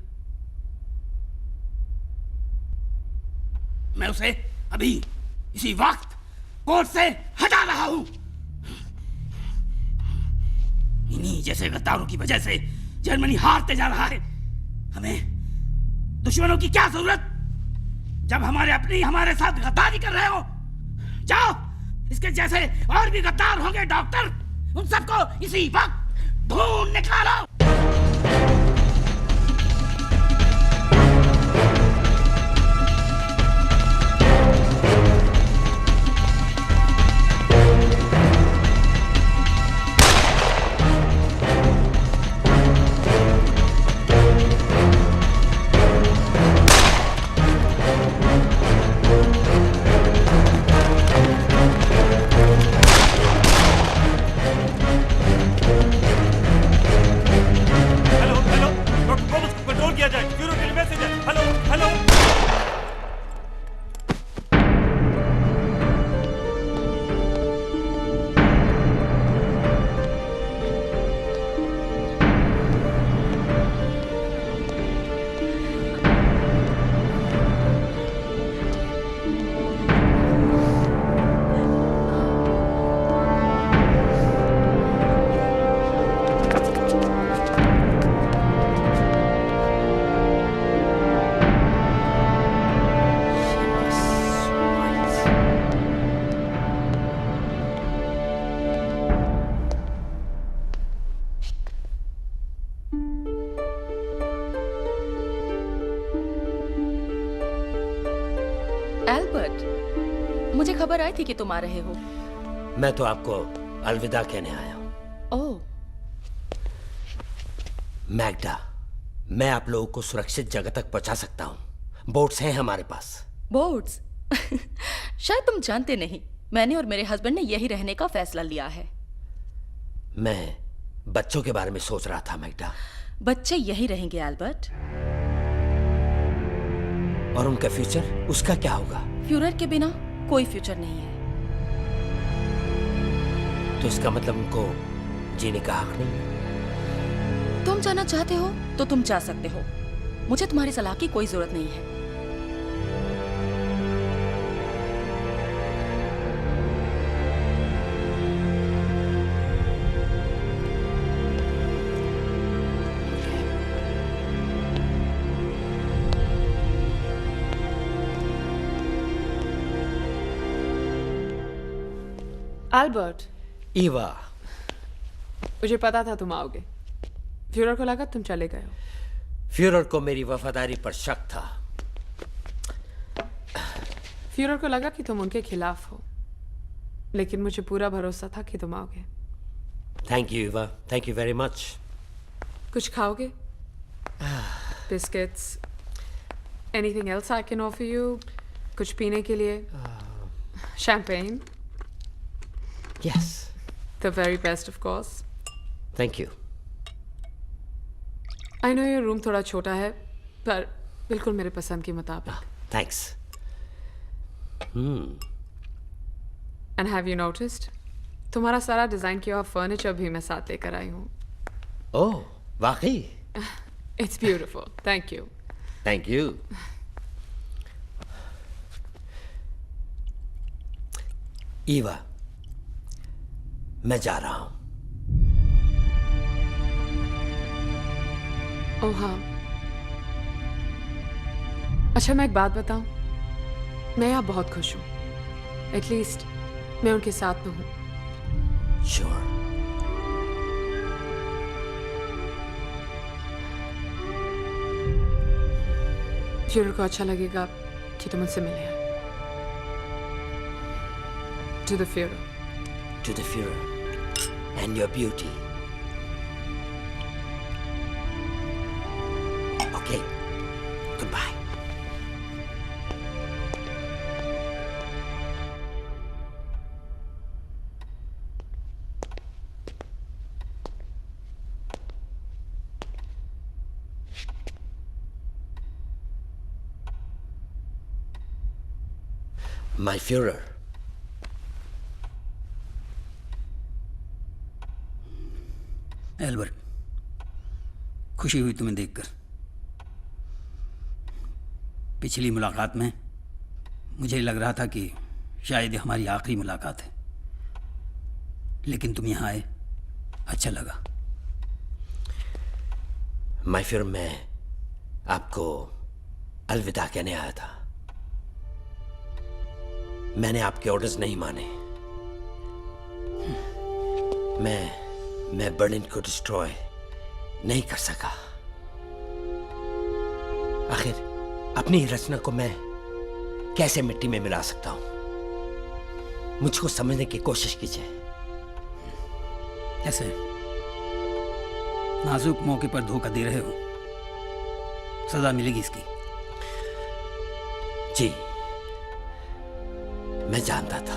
मैं उसे अभी इसी वक्त कोर्ट से हटा रहा हूं। इन्हीं जैसे गद्दारों की वजह से जर्मनी हारते जा रहा है। हमें दुश्मनों की क्या जरूरत जब हमारे अपने ही हमारे साथ गद्दारी कर रहे हो। जाओ, इसके जैसे और भी गद्दार होंगे डॉक्टर, उन सबको इसी वक्त ढूंढ निकालो। एल्बर्ट, मुझे खबर आई थी कि तुम आ रहे हो। मैं तो आपको अलविदा कहने आया हूं। ओह। मैग्डा, मैं आप लोगों को सुरक्षित जगह तक पहुंचा सकता हूं। बोट्स हैं हमारे पास। बोट्स? शायद तुम जानते नहीं, मैंने और मेरे हस्बैंड ने यही रहने का फैसला लिया है। मैं बच्चों के बारे में सोच रहा था मैग्डा। बच्चे यही रहेंगे एल्बर्ट। और उनका फ्यूचर, उसका क्या होगा? फ्यूरर के बिना कोई फ्यूचर नहीं है। तो इसका मतलब उनको जीने का हक नहीं है? तुम जाना चाहते हो तो तुम जा सकते हो, मुझे तुम्हारी सलाह की कोई जरूरत नहीं है। एल्बर्ट। ईवा। मुझे पता था तुम आओगे। फ्यूरर को लगा तुम चले गए हो। फ्यूरर को मेरी वफादारी पर शक था। फ्यूरर को लगा कि तुम उनके खिलाफ हो, लेकिन मुझे पूरा भरोसा था कि तुम आओगे। Thank you Eva, thank you very much. कुछ खाओगे? Biscuits, anything else I can offer you? कुछ पीने के लिए? Champagne? Yes. The very best, of course. Thank you. I know your room थोड़ा छोटा है, पर बिल्कुल मेरे पसंद के मुताबिक। Thanks. And have you noticed? तुम्हारा सारा डिजाइन किया हुआ फर्नीचर भी मैं साथ लेकर आई हूँ। Oh, वाकई? It's beautiful. Thank you. Thank you. Eva, मैं जा रहा हूं। ओह हाँ। अच्छा, मैं एक बात बताऊं, मैं यहाँ बहुत खुश हूँ। एटलीस्ट मैं उनके साथ तो हूँ। श्योर। फ्यूरर को अच्छा लगेगा कि तुम उनसे मिले। To the Führer. To the Führer. And your beauty. Okay. Goodbye. My Führer. Albert, खुशी हुई तुम्हें देखकर। पिछली मुलाकात में मुझे लग रहा था कि शायद ये हमारी आखिरी मुलाकात है, लेकिन तुम यहाँ आए, अच्छा लगा। माय फिर मैं आपको अलविदा कहने आया था। मैंने आपके ऑर्डर्स नहीं माने। मैं बर्लिन को डिस्ट्रॉय नहीं कर सका। आखिर अपनी ही रचना को मैं कैसे मिट्टी में मिला सकता हूं? मुझको समझने की कोशिश कीजिए। ऐसे नाजुक मौके पर धोखा दे रहे हो, सजा मिलेगी इसकी। जी, मैं जानता था।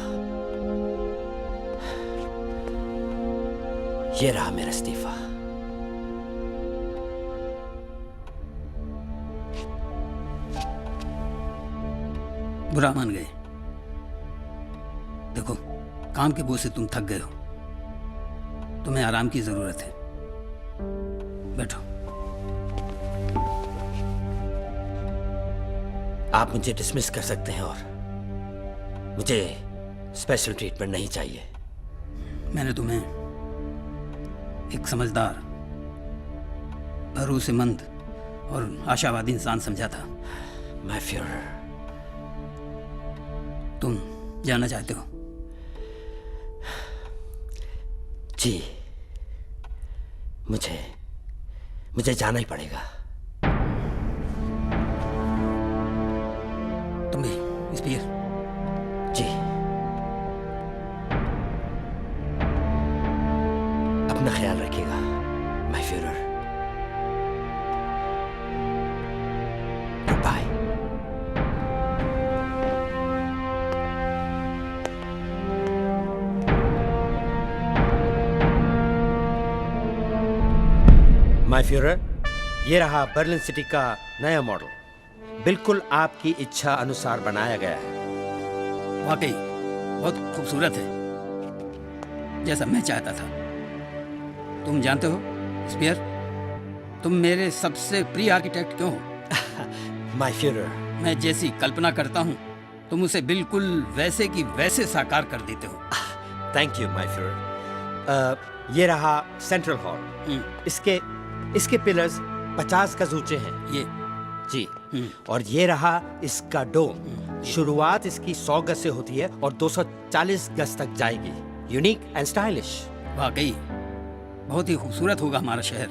ये रहा मेरा इस्तीफा। बुरा मान गए। देखो, काम के बोझ से तुम थक गए हो, तुम्हें आराम की जरूरत है। बैठो। आप मुझे डिसमिस कर सकते हैं और मुझे स्पेशल ट्रीटमेंट नहीं चाहिए। मैंने तुम्हें एक समझदार, भरोसेमंद और आशावादी इंसान समझा था। माय फ्यूरर, तुम जाना चाहते हो? जी, मुझे जाना ही पड़ेगा। तुम भी स्पीयर? जी। अपना ख्याल रखिएगा my Führer. Good bye. My Führer, ये रहा बर्लिन सिटी का नया मॉडल, बिल्कुल आपकी इच्छा अनुसार बनाया गया है। वाकई बहुत खूबसूरत है, जैसा मैं चाहता था। तुम जानते हो स्पीयर, तुम मेरे सबसे प्रिय आर्किटेक्ट क्यों हो? माय फ्यूरर, मैं जैसी कल्पना करता हूँ तुम उसे बिल्कुल वैसे की वैसे साकार कर देते हो। Thank you my Führer. ये रहा सेंट्रल हॉल। इसके पिलर्स 50 गज ऊंचे हैं। ये जी। और ये रहा इसका डोम। शुरुआत इसकी 100 गज से होती है और 240 गज तक जाएगी। Unique and stylish. वाकई बहुत ही खूबसूरत होगा हमारा शहर,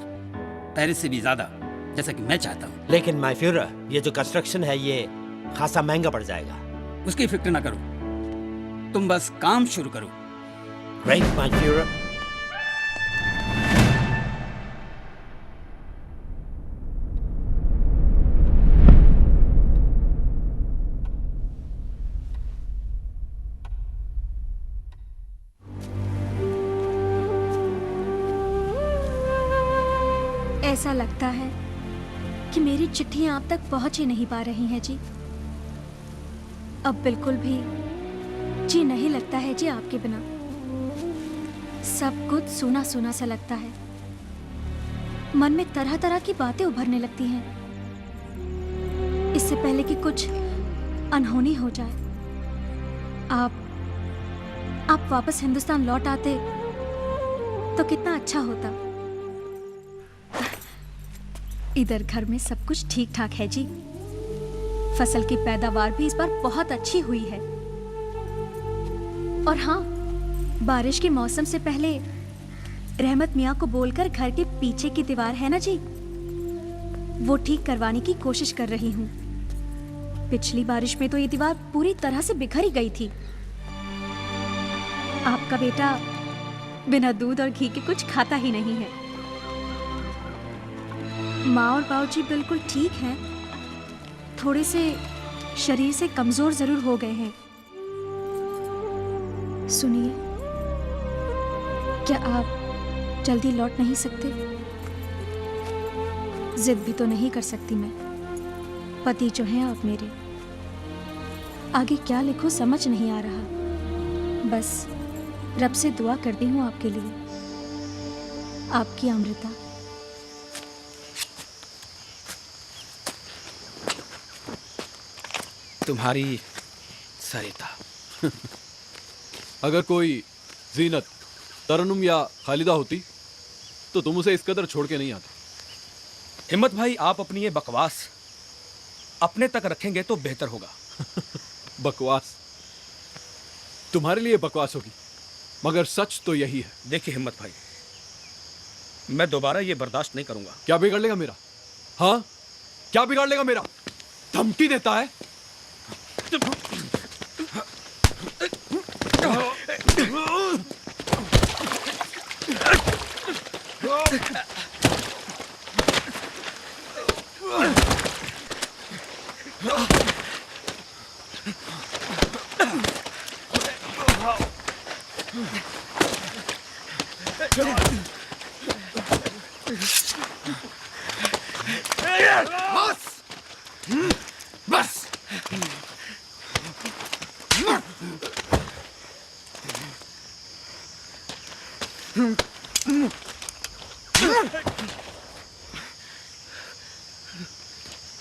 पेरिस से भी ज्यादा, जैसा कि मैं चाहता हूँ। लेकिन माय फ्यूरर, ये जो कंस्ट्रक्शन है ये खासा महंगा पड़ जाएगा। उसकी फिक्र ना करो, तुम बस काम शुरू करो। Great my Führer. ऐसा लगता है कि मेरी चिट्ठियां आप तक पहुंच ही नहीं पा रही हैं जी। अब बिल्कुल भी जी नहीं लगता है जी आपके बिना। सब कुछ सूना सूना सा लगता है। मन में तरह तरह की बातें उभरने लगती हैं। इससे पहले कि कुछ अनहोनी हो जाए, आप वापस हिंदुस्तान लौट आते तो कितना अच्छा होता। इधर घर में सब कुछ ठीक ठाक है जी। फसल की पैदावार भी इस बार बहुत अच्छी हुई है। और हाँ, बारिश के मौसम से पहले रहमत मियाँ को बोलकर घर के पीछे की दीवार है ना जी, वो ठीक करवाने की कोशिश कर रही हूँ। पिछली बारिश में तो ये दीवार पूरी तरह से बिखर ही गई थी। आपका बेटा बिना दूध और घी के कुछ खाता ही नहीं है। माँ और बाबूजी बिल्कुल ठीक हैं, थोड़े से शरीर से कमजोर जरूर हो गए हैं। सुनिए, क्या आप जल्दी लौट नहीं सकते? जिद भी तो नहीं कर सकती मैं, पति जो हैं आप मेरे। आगे क्या लिखूं समझ नहीं आ रहा। बस रब से दुआ करती हूँ आपके लिए। आपकी अमृता। तुम्हारी सरिता। अगर कोई जीनत, तरन्नुम या खालिदा होती तो तुम उसे इस कदर छोड़ के नहीं आते। हिम्मत भाई, आप अपनी ये बकवास अपने तक रखेंगे तो बेहतर होगा। बकवास तुम्हारे लिए बकवास होगी, मगर सच तो यही है। देखिए हिम्मत भाई, मैं दोबारा ये बर्दाश्त नहीं करूंगा। क्या बिगाड़ लेगा मेरा? हाँ, क्या बिगाड़ लेगा मेरा? धमकी देता है? बस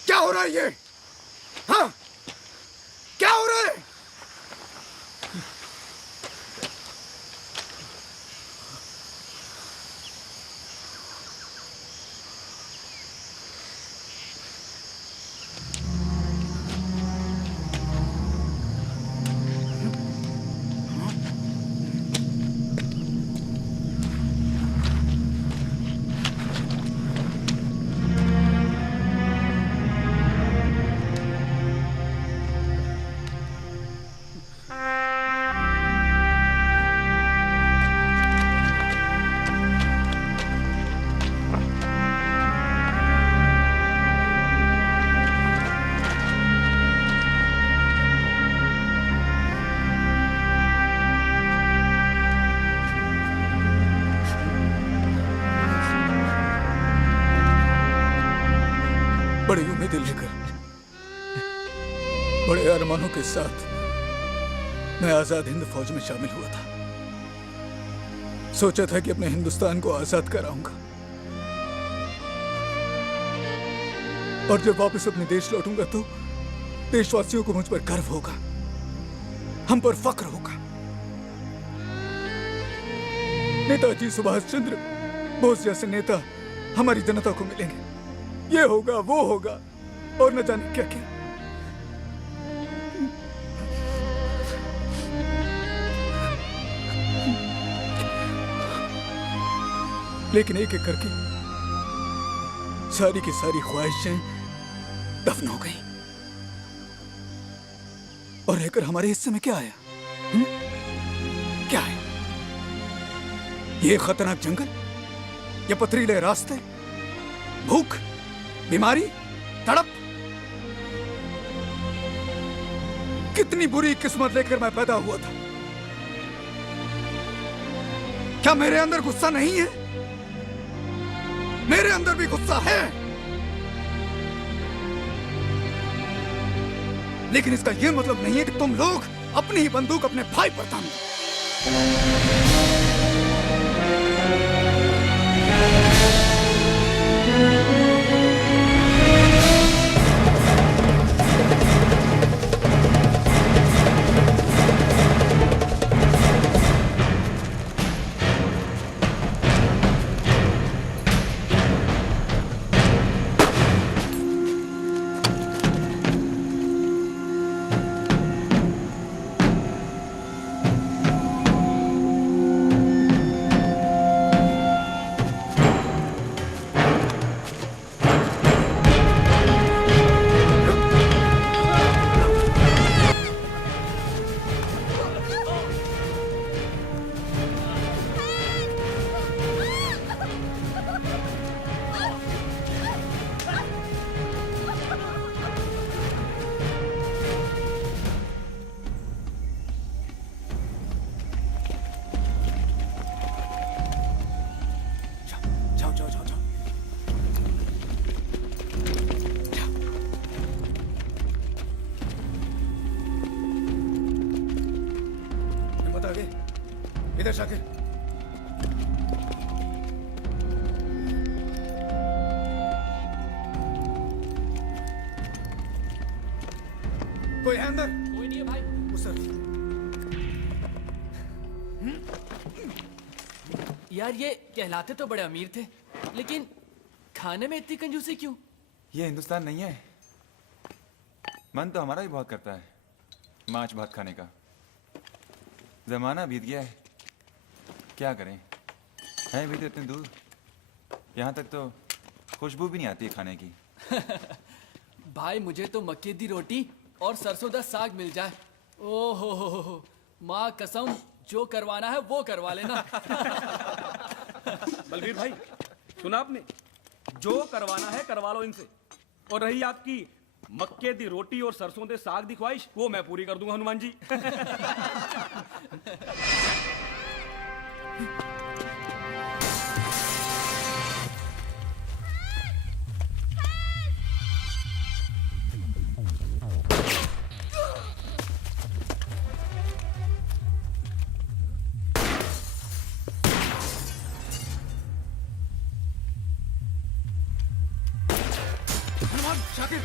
क्या हो रहा है ये? हाँ, क्या हो रहा है? बड़ी उम्मीदें लेकर, बड़े अरमानों के साथ मैं आजाद हिंद फौज में शामिल हुआ था। सोचा था कि अपने हिंदुस्तान को आजाद कराऊंगा, और जब वापस अपने देश लौटूंगा तो देशवासियों को मुझ पर गर्व होगा, हम पर फख्र होगा। नेताजी सुभाष चंद्र बोस जैसे नेता हमारी जनता को मिलेंगे, ये होगा वो होगा और न जाने क्या क्या। लेकिन एक एक करके सारी की सारी ख्वाहिशें दफन हो गई, और रहकर हमारे हिस्से में क्या आया? क्या है ये? खतरनाक जंगल या पथरीले रास्ते, भूख, बीमारी, तड़प? कितनी बुरी किस्मत लेकर मैं पैदा हुआ था। क्या मेरे अंदर गुस्सा नहीं है? मेरे अंदर भी गुस्सा है, लेकिन इसका यह मतलब नहीं है कि तुम लोग अपनी ही बंदूक अपने भाई पर तानो। इधर शाकिर, कोई है अंदर? कोई नहीं है भाई। उस सर। यार ये कहलाते तो बड़े अमीर थे, लेकिन खाने में इतनी कंजूसी क्यों? ये हिंदुस्तान नहीं है। मन तो हमारा भी बहुत करता है मांस भात खाने का। जमाना बीत गया है, क्या करें, है भी तो इतने दूर। यहाँ तक तो खुशबू भी नहीं आती है खाने की। भाई मुझे तो मक्के दी रोटी और सरसों दा साग मिल जाए। ओहो हो, माँ कसम, जो करवाना है वो करवा लेना। बलबीर भाई सुना आपने, जो करवाना है करवा लो इनसे। और रही आपकी मक्के दी रोटी और सरसों दे साग दी ख्वाहिश, वो मैं पूरी कर दूंगा हनुमान जी। शाकिर,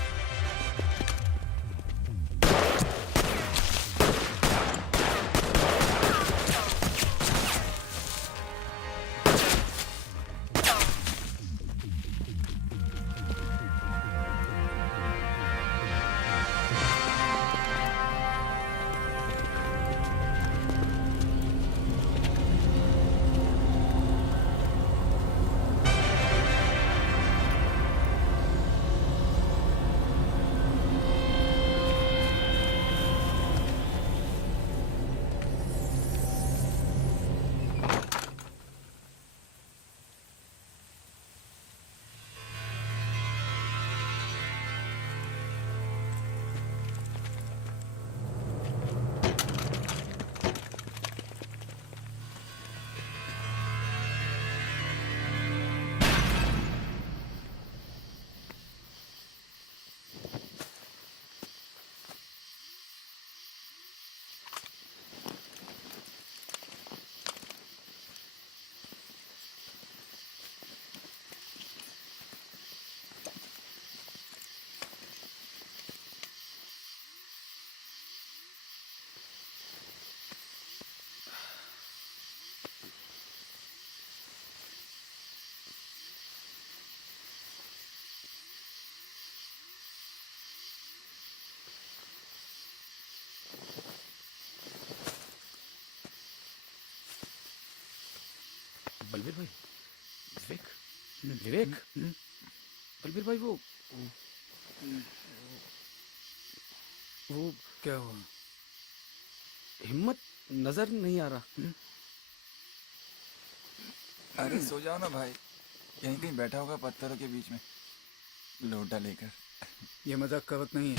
बलबीर भाई, विवेक, विवेक, बलबीर भाई वो क्या हुआ? हिम्मत नजर नहीं आ रहा। अरे सो जाओ ना भाई, यहीं कहीं बैठा होगा पत्थरों के बीच में लोटा लेकर। ये मजाक का वक्त नहीं है।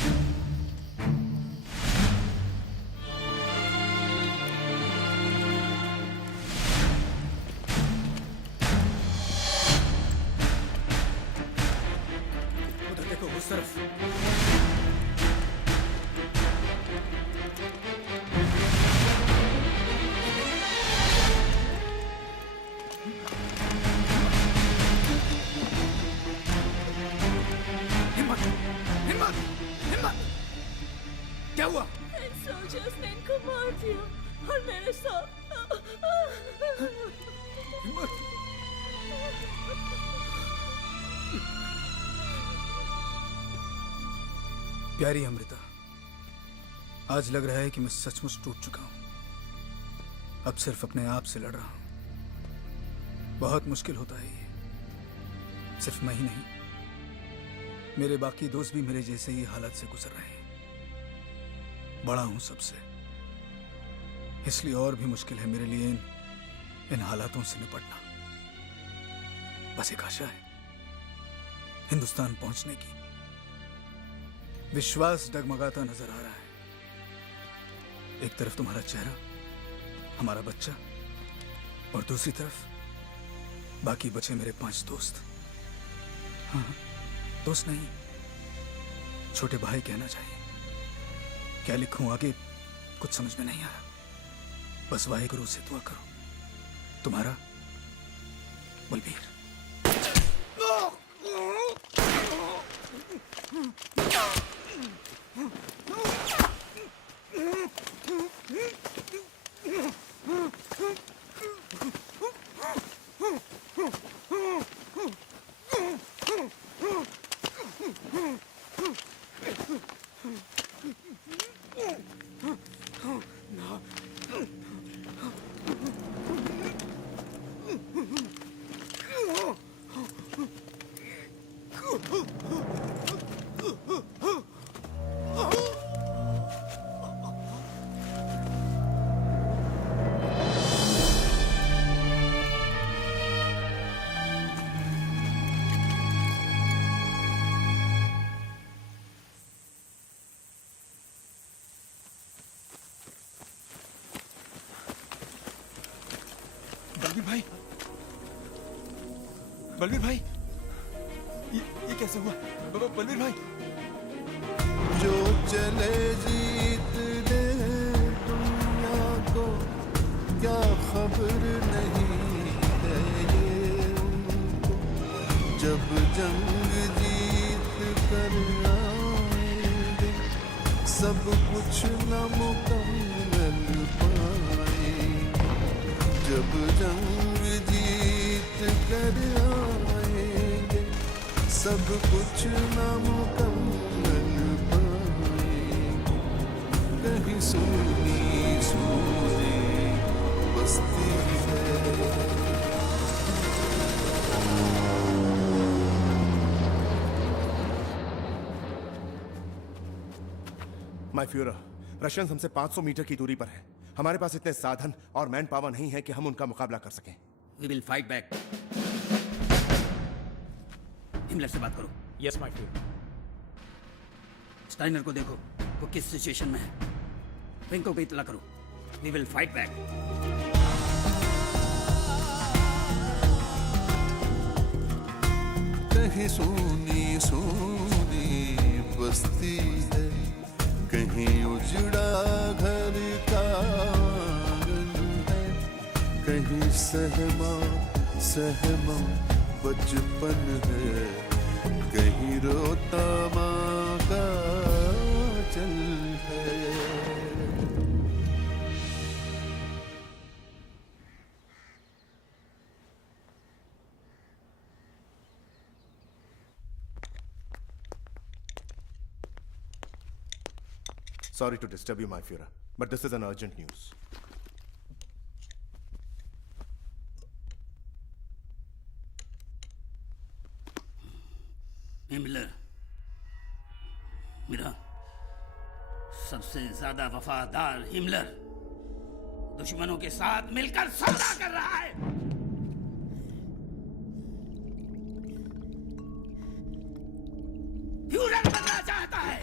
उधर देखो, उस तरफ। क्या हुआ? सोल्जर्स ने इनको मार दिया और मेरे साथ। प्यारी अमृता, आज लग रहा है कि मैं सचमुच टूट चुका हूं। अब सिर्फ अपने आप से लड़ रहा हूं। बहुत मुश्किल होता है ये। सिर्फ मैं ही नहीं, मेरे बाकी दोस्त भी मेरे जैसे ही हालात से गुजर रहे हैं। बड़ा हूं सबसे, इसलिए और भी मुश्किल है मेरे लिए इन हालातों से निपटना। बस एक आशा है, हिंदुस्तान पहुंचने की। विश्वास डगमगाता नजर आ रहा है। एक तरफ तुम्हारा चेहरा, हमारा बच्चा, और दूसरी तरफ बाकी बचे मेरे 5 दोस्त। हाँ, दोस्त नहीं, छोटे भाई कहना चाहिए। क्या लिखूं आगे कुछ समझ में नहीं आ रहा। बस वाहेगुरु से दुआ करो। तुम्हारा बलबीर। बलवीर भाई, बलवीर भाई, ये कैसे हुआ? बलवीर भाई, जो चले जीत ले दुनिया को, क्या खबर नहीं है ये उनको, जब जंग जीत कर आएंगे सब कुछ नामुकम्मल पाएंगे, जब जंग जीत कर आएंगे सब कुछ नामुकम्मल पाएंगे, कहीं सुनी सुनी बस्ती है। माय फ्यूरर, रशियंस हमसे 500 मीटर की दूरी पर है। हमारे पास इतने साधन और मैन पावर नहीं है कि हम उनका मुकाबला कर सकें। We will fight back. Himmler से बात करो। Yes my Führer. स्टाइनर को देखो, वो किस सिचुएशन में है। फ्रैंको को इत्तला करो। We will fight back. कहीं सोनी सोनी बस्ती है, कहीं उजड़ा घर का आंगन है, कहीं सहमा सहमा बचपन है, कहीं रोता माँ का चल है। Sorry to disturb you, my Führer, but this is an urgent news. Himmler मेरा सबसे ज्यादा वफादार हिमलर दुश्मनों के साथ मिलकर सौदा कर रहा है। फ्यूरर बनना चाहता है।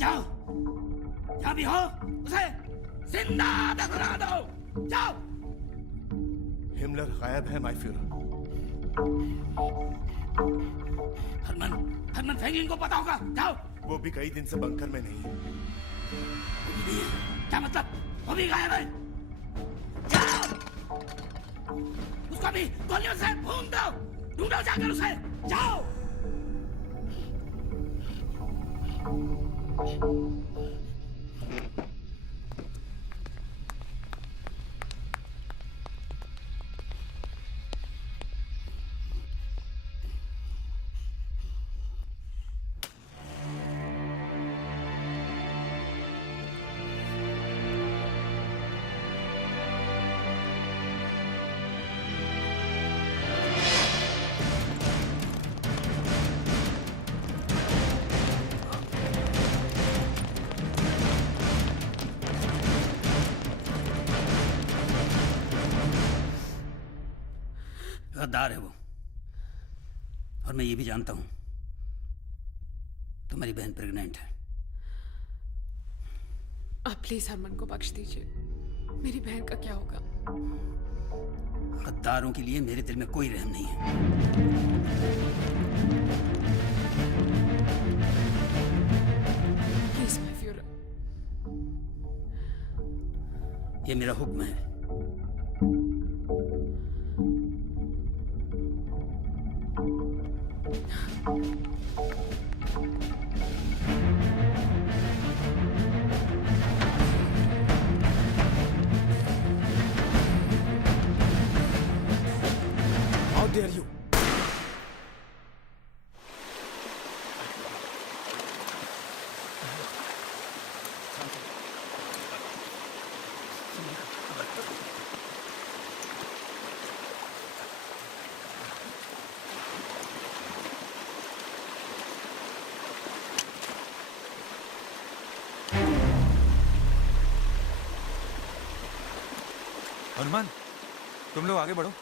जाओ, जहां भी हो उसे जिंदा दफना दो। जाओ। हिमलर गायब है, माय फ्यूरर। हरमन फैंगलिन को पता होगा। जाओ। वो भी कई दिन से बंकर में नहीं है। क्या मतलब? वो भी गायब है। जाओ। उसको भी गोलियों से भून दो। ढूंढो जाकर उसे। जाओ। गद्दार है वो, और मैं ये भी जानता हूं तुम्हारी बहन प्रेग्नेंट है। आप प्लीज हरमन को बख्श दीजिए। मेरी बहन का क्या होगा? गद्दारों के लिए मेरे दिल में कोई रहम नहीं है। Please my Führer. ये मेरा हुक्म है। How dare you? हनुमान, तुम लोग आगे बढ़ो,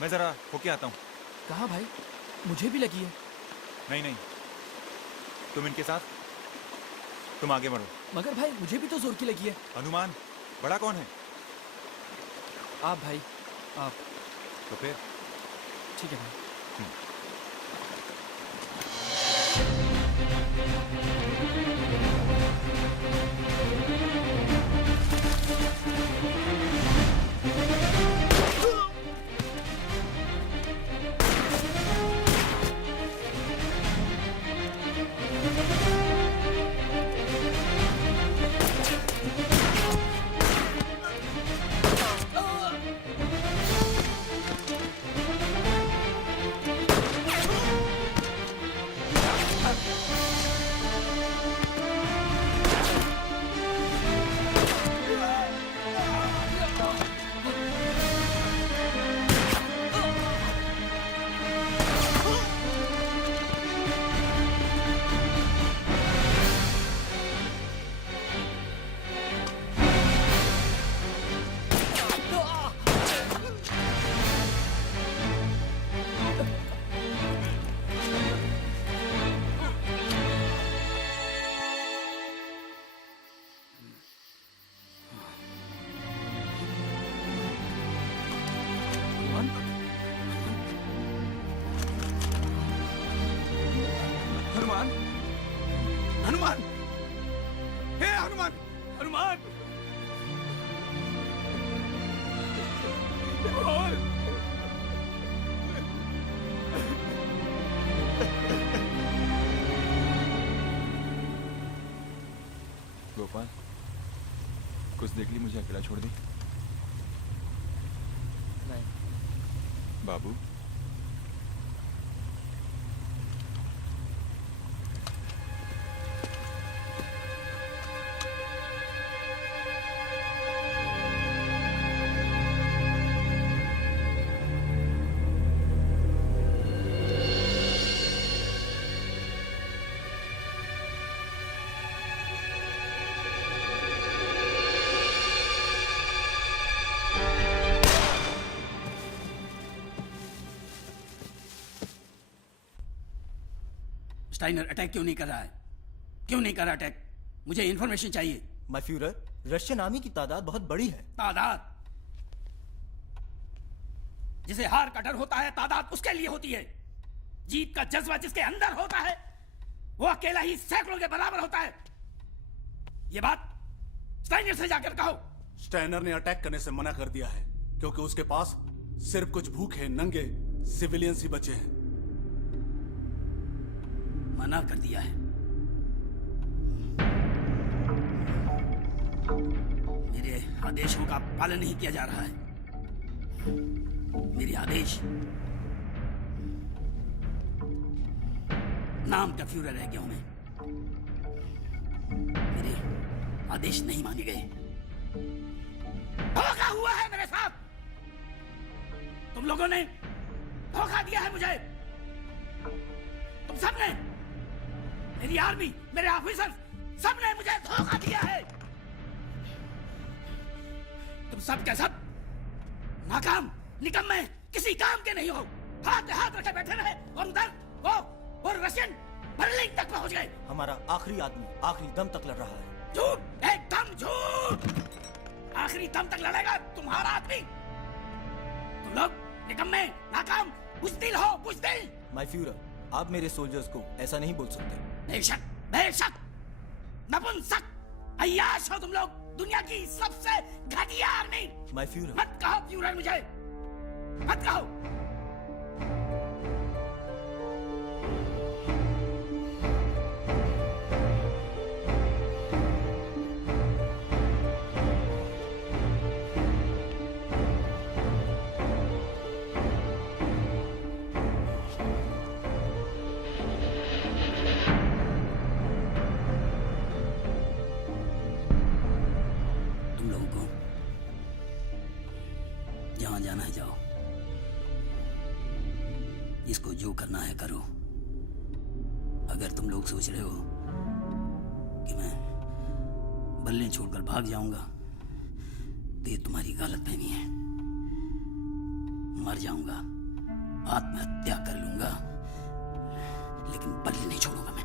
मैं जरा होके आता हूँ। कहाँ भाई? मुझे भी लगी है। नहीं नहीं, तुम इनके साथ, तुम आगे बढ़ो। मगर भाई मुझे भी तो जोर की लगी है। हनुमान, बड़ा कौन है? आप भाई, आप। तो फिर ठीक है भाई। हनुमान, हनुमान, हे हनुमान, हनुमान, गोपाल, कुछ देख ली मुझे अकेला छोड़ दी? नहीं। बाबू, स्टाइनर अटैक क्यों नहीं कर रहा है? क्यों नहीं कर रहा अटैक? मुझे इंफॉर्मेशन चाहिए। माय फ्यूरर, रशियन आर्मी की तादाद बहुत बड़ी है। तादाद? जिसे हार का डर होता है तादाद उसके लिए होती है। जीत का जज्बा जिसके अंदर होता है वो अकेला ही सैकड़ों के बराबर होता है। ये बात स्टाइनर से जाकर कहो। स्टाइनर ने अटैक करने से मना कर दिया है क्योंकि उसके पास सिर्फ कुछ भूखे नंगे सिविलियंस ही बचे हैं। मना कर दिया है? मेरे आदेशों का पालन नहीं किया जा रहा है। मेरे आदेश नाम का फ्यूरर रह गया हूं मैं। मेरे आदेश नहीं माने गए। धोखा हुआ है मेरे साथ। तुम लोगों ने धोखा दिया है मुझे। तुम सबने, मेरी आर्मी, मेरे ऑफिसर, सबने मुझे धोखा दिया है। तुम सब के सब नाकाम, निकम्मे, किसी काम के नहीं हो। हाथ हाथ रखे बैठे रहे और उधर वो रशियन बर्लिन तक पहुंच गए। हमारा आखिरी आदमी आखिरी दम तक लड़ रहा है। झूठ, एकदम झूठ। आखिरी दम तक लड़ेगा तुम्हारा आदमी? तुम लोग निकम्मे, नाकाम, बुज़दिल हो, बुज़दिल। माय फ्यूरर, आप मेरे सोल्जर्स को ऐसा नहीं बोल सकते। बेशक, बेशक, नपुंसक, अय्याश हो तुम लोग। दुनिया की सबसे घटिया आर्मी। My Führer. मत कहो फ्यूरर मुझे, मत कहो। जहां जाना है जाओ। इसको जो करना है करो। अगर तुम लोग सोच रहे हो कि मैं बल्ले छोड़कर भाग जाऊंगा तो ये तुम्हारी गलतफहमी है। मर जाऊंगा, आत्महत्या कर लूंगा, लेकिन बल्ले नहीं छोड़ूंगा मैं।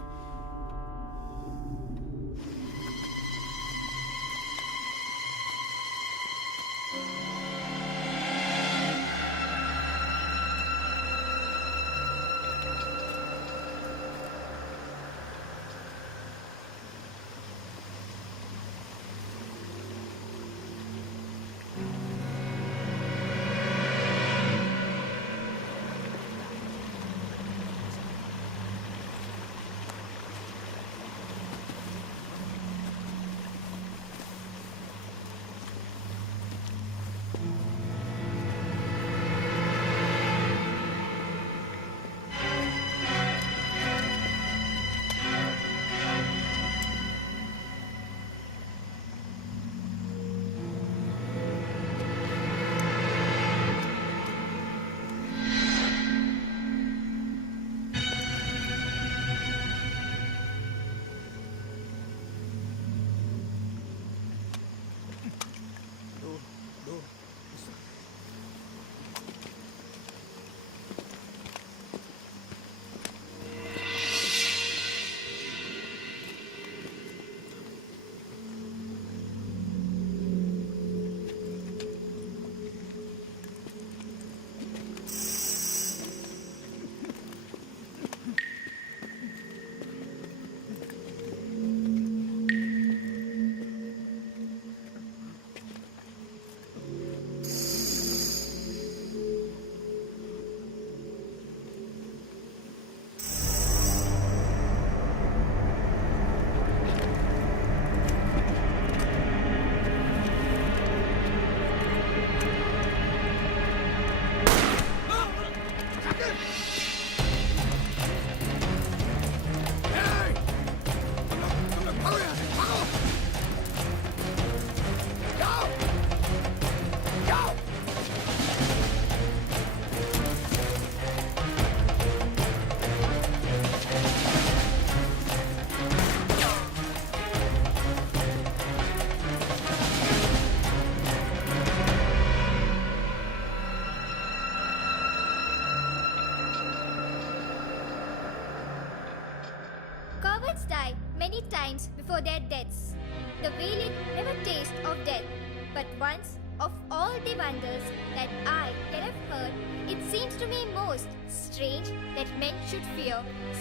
times before their deaths. The valiant never taste of death, but once of all the wonders that I can have heard, it seems to me most strange that men should fear,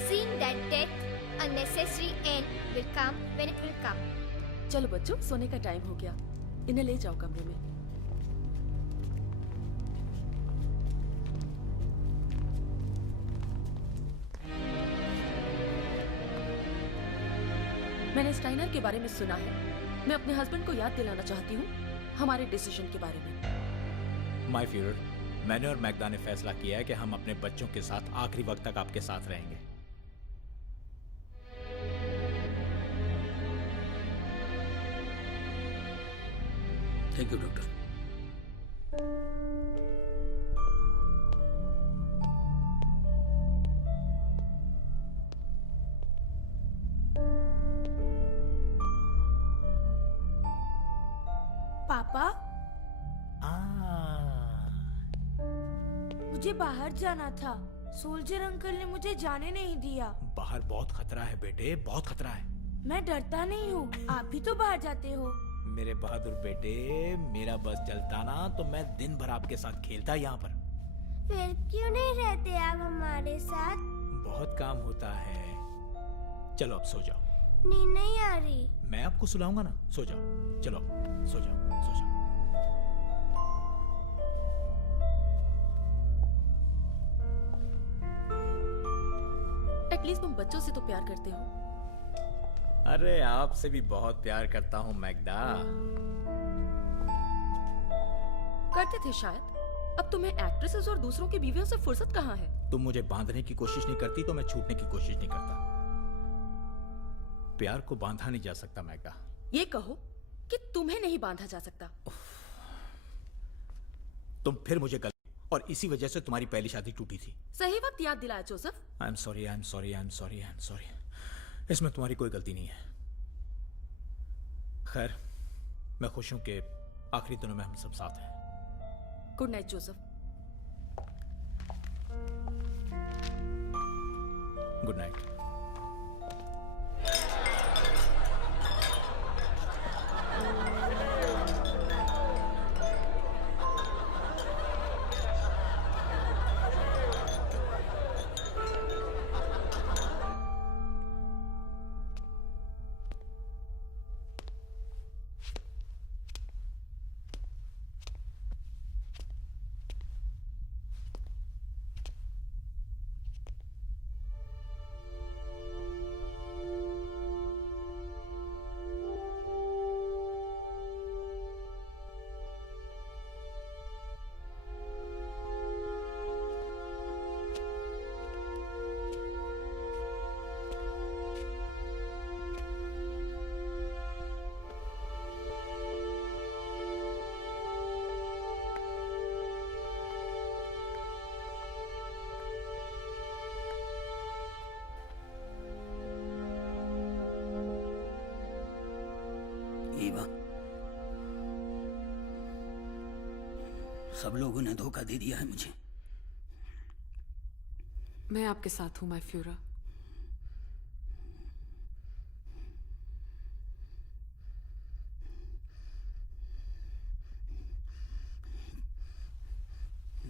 seeing that death, a necessary end, will come when it will come. चलो बच्चों, सोने का time हो गया, इन्हें ले जाओ कमरे में। मैंने स्टाइनर के बारे में सुना है। मैं अपने हस्बैंड को याद दिलाना चाहती हूँ हमारे डिसीजन के बारे में। माय फ्यूरर, मैंने और मैग्दा ने फैसला किया है कि हम अपने बच्चों के साथ आखिरी वक्त तक आपके साथ रहेंगे। Thank you doctor. पापा, मुझे बाहर जाना था। सोल्जर अंकल ने मुझे जाने नहीं दिया। बाहर बहुत खतरा है बेटे, बहुत खतरा है। मैं डरता नहीं हूँ, आप भी तो बाहर जाते हो। मेरे बहादुर बेटे, मेरा बस चलता ना तो मैं दिन भर आपके साथ खेलता यहाँ पर। फिर क्यों नहीं रहते आप हमारे साथ? बहुत काम होता है। चलो अब सो जाओ। नींद नहीं आ रही। मैं आपको सुलाऊंगा ना, सो जाओ। चलो सो जाओ, सो जाओ। एटलीस्ट तुम बच्चों से तो प्यार करते हो। अरे आपसे भी बहुत प्यार करता हूँ मैग्दा। करते थे शायद। अब तुम्हें एक्ट्रेसेस और दूसरों की बीवियों से फुर्सत कहाँ है? तुम मुझे बांधने की कोशिश नहीं करती तो मैं छूटने की कोशिश नहीं करता। प्यार को बांधा नहीं जा सकता मैग्दा। ये कहो कि तुम्हें नहीं बांधा जा सकता। तुम फिर मुझे गलत, और इसी वजह से तुम्हारी पहली शादी टूटी थी। सही वक्त याद दिलाया Joseph. I am sorry, I am sorry, I am sorry, I am sorry. इसमें तुम्हारी कोई गलती नहीं है। खैर, मैं खुश हूं कि आखिरी दिनों में हम सब साथ हैं। Good night Joseph. Good night. Eva, सब लोगों ने धोखा दे दिया है मुझे। मैं आपके साथ हूं माय फ्यूरा।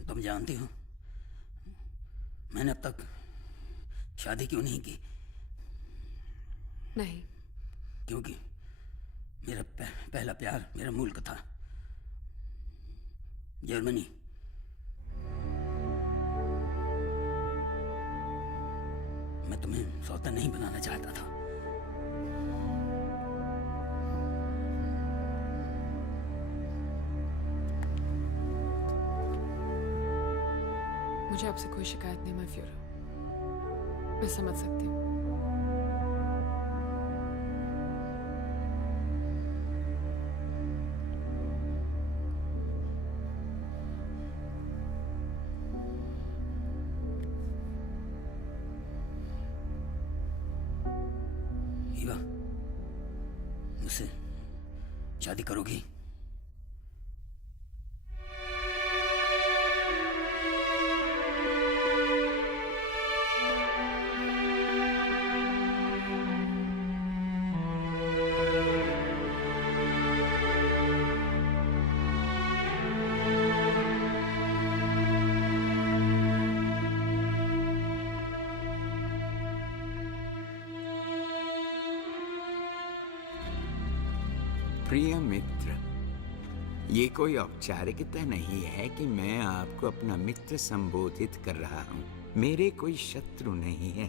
तुम जानती हो मैंने अब तक शादी क्यों नहीं की? नहीं। क्योंकि मेरा पहला प्यार मेरा मुल्क था, जर्मनी। मैं तुम्हें सौतन नहीं बनाना चाहता था। मुझे आपसे कोई शिकायत नहीं माय फ्यूरा। मैं समझ सकती हूँ। ईवा, मुझसे शादी करोगी? प्रिय मित्र, ये कोई औपचारिकता नहीं है कि मैं आपको अपना मित्र संबोधित कर रहा हूँ। मेरे कोई शत्रु नहीं है।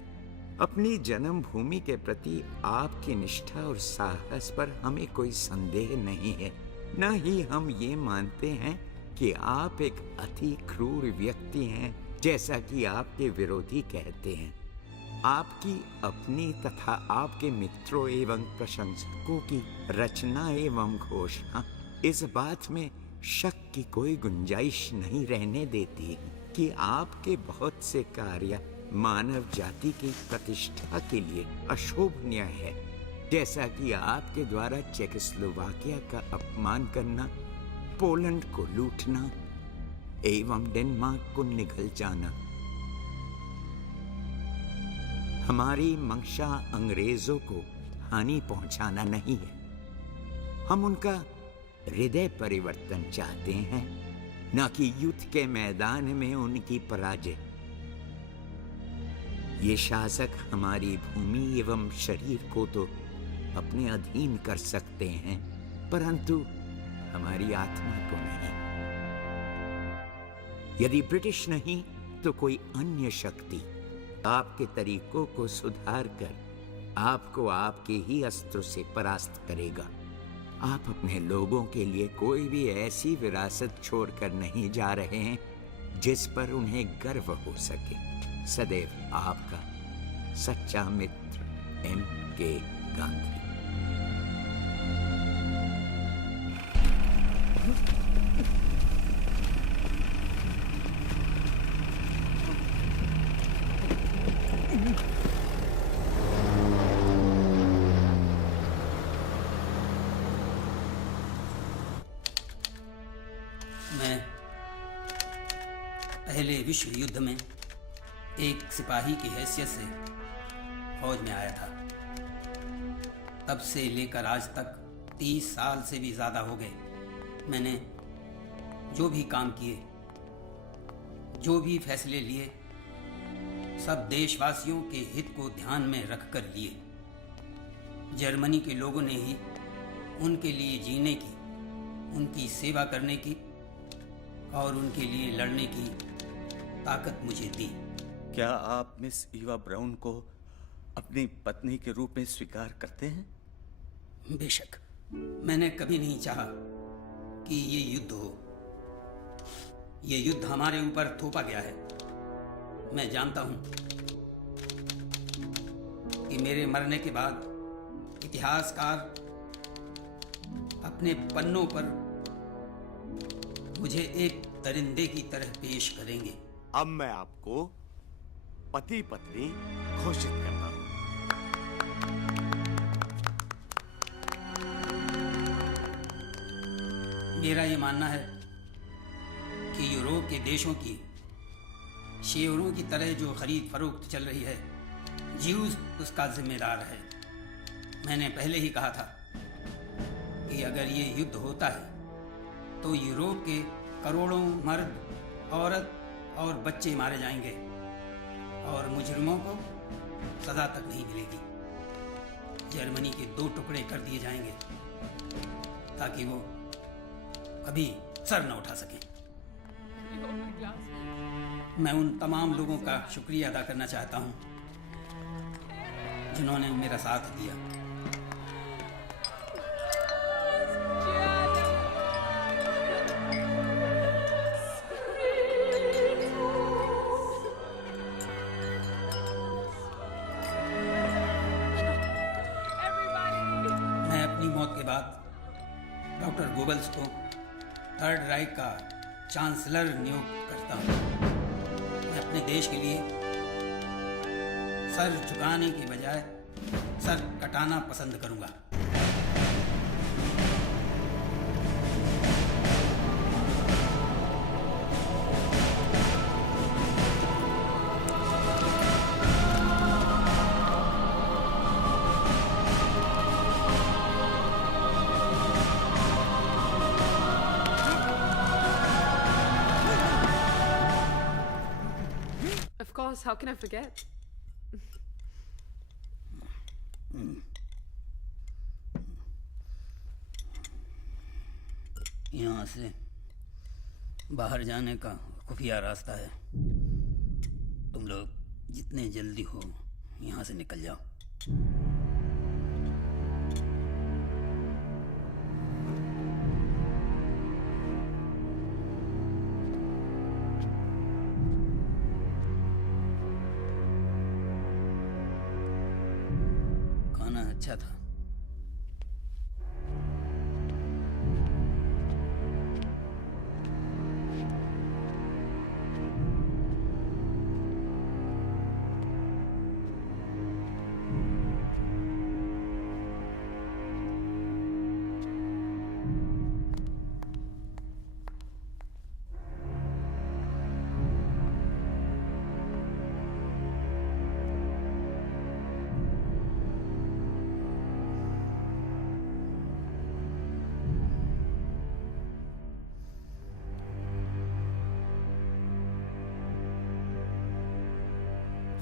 अपनी जन्मभूमि के प्रति आपकी निष्ठा और साहस पर हमें कोई संदेह नहीं है। न ही हम ये मानते हैं कि आप एक अति क्रूर व्यक्ति हैं, जैसा कि आपके विरोधी कहते हैं। आपकी अपनी तथा आपके मित्रों एवं प्रशंसकों की रचना एवं घोषणा इस बात में शक की कोई गुंजाइश नहीं रहने देती कि आपके बहुत से कार्य मानव जाति की प्रतिष्ठा के लिए अशोभनीय है, जैसा कि आपके द्वारा चेकोस्लोवाकिया का अपमान करना, पोलैंड को लूटना एवं डेनमार्क को निगल जाना। हमारी मंशा अंग्रेजों को हानि पहुंचाना नहीं है। हम उनका हृदय परिवर्तन चाहते हैं, न कि युद्ध के मैदान में उनकी पराजय। ये शासक हमारी भूमि एवं शरीर को तो अपने अधीन कर सकते हैं, परंतु हमारी आत्मा को नहीं। यदि ब्रिटिश नहीं तो कोई अन्य शक्ति आपके तरीकों को सुधार कर आपको आपके ही अस्त्रों से परास्त करेगा। आप अपने लोगों के लिए कोई भी ऐसी विरासत छोड़कर नहीं जा रहे हैं जिस पर उन्हें गर्व हो सके। सदैव आपका सच्चा मित्र M.K. गांधी। मैं पहले विश्व युद्ध में एक सिपाही की हैसियत से फौज में आया था। तब से लेकर आज तक 30 साल से भी ज़्यादा हो गए। मैंने जो भी काम किए, जो भी फैसले लिए, सब देशवासियों के हित को ध्यान में रखकर लिए। जर्मनी के लोगों ने ही उनके लिए जीने की, उनकी सेवा करने की और उनके लिए लड़ने की ताकत मुझे दी। क्या आप मिस ईवा ब्राउन को अपनी पत्नी के रूप में स्वीकार करते हैं? बेशक। मैंने कभी नहीं चाहा कि ये युद्ध हो। ये युद्ध हमारे ऊपर थोपा गया है। मैं जानता हूं कि मेरे मरने के बाद इतिहासकार अपने पन्नों पर मुझे एक दरिंदे की तरह पेश करेंगे। अब मैं आपको पति पत्नी घोषित करता हूं। मेरा ये मानना है कि यूरोप के देशों की शेयरों की तरह जो खरीद फरोख्त चल रही है, ज्यूज उसका जिम्मेदार है। मैंने पहले ही कहा था कि अगर ये युद्ध होता है तो यूरोप के करोड़ों मर्द, औरत और बच्चे मारे जाएंगे और मुजरिमों को सजा तक नहीं मिलेगी। जर्मनी के 2 टुकड़े कर दिए जाएंगे ताकि वो कभी सर न उठा सके। मैं उन तमाम लोगों का शुक्रिया अदा करना चाहता हूं जिन्होंने मेरा साथ दिया। मैं अपनी मौत के बाद डॉक्टर गोबल्स को थर्ड राइख का चांसलर नियुक्त करता हूं। मैं अपने देश के लिए सर झुकाने के बजाय सर कटाना पसंद करूंगा। Of course, how can I forget? यहाँ से बाहर जाने का खुफिया रास्ता है। तुम लोग जितने जल्दी हो यहाँ से निकल जाओ। खाना अच्छा था।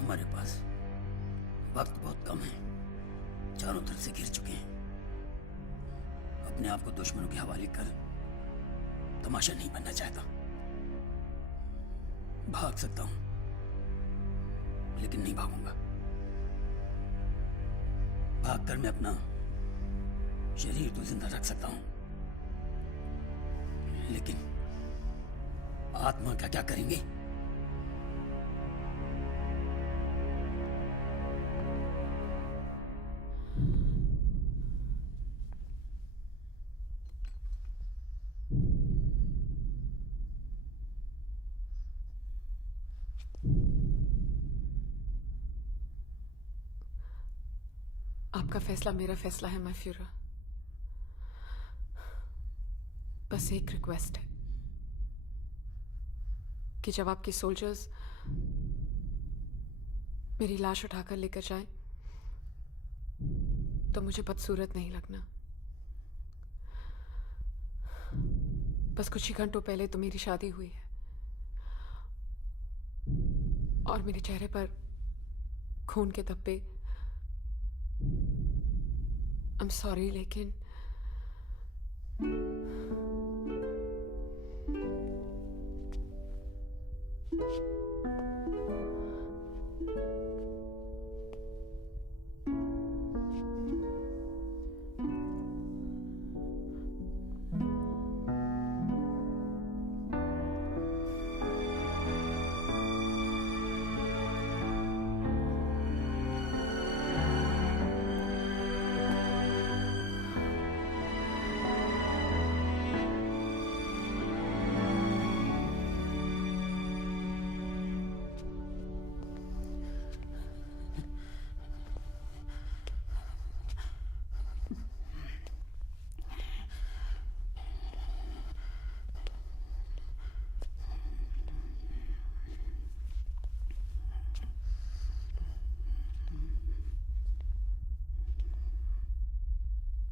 हमारे पास वक्त बहुत कम है, चारों तरफ से घिर चुके हैं। अपने आप को दुश्मनों के हवाले कर तमाशा नहीं बनना चाहता। भाग सकता हूं, लेकिन नहीं भागूंगा। भागकर मैं अपना शरीर तो जिंदा रख सकता हूं, लेकिन आत्मा का क्या करेंगे? आपका फैसला मेरा फैसला है माय फ्यूहरर। बस एक रिक्वेस्ट है कि जब आपके सोल्जर्स मेरी लाश उठाकर लेकर जाएं तो मुझे बदसूरत नहीं लगना। बस कुछ ही घंटों पहले तो मेरी शादी हुई है और मेरे चेहरे पर खून के धब्बे। I'm sorry, लेकिन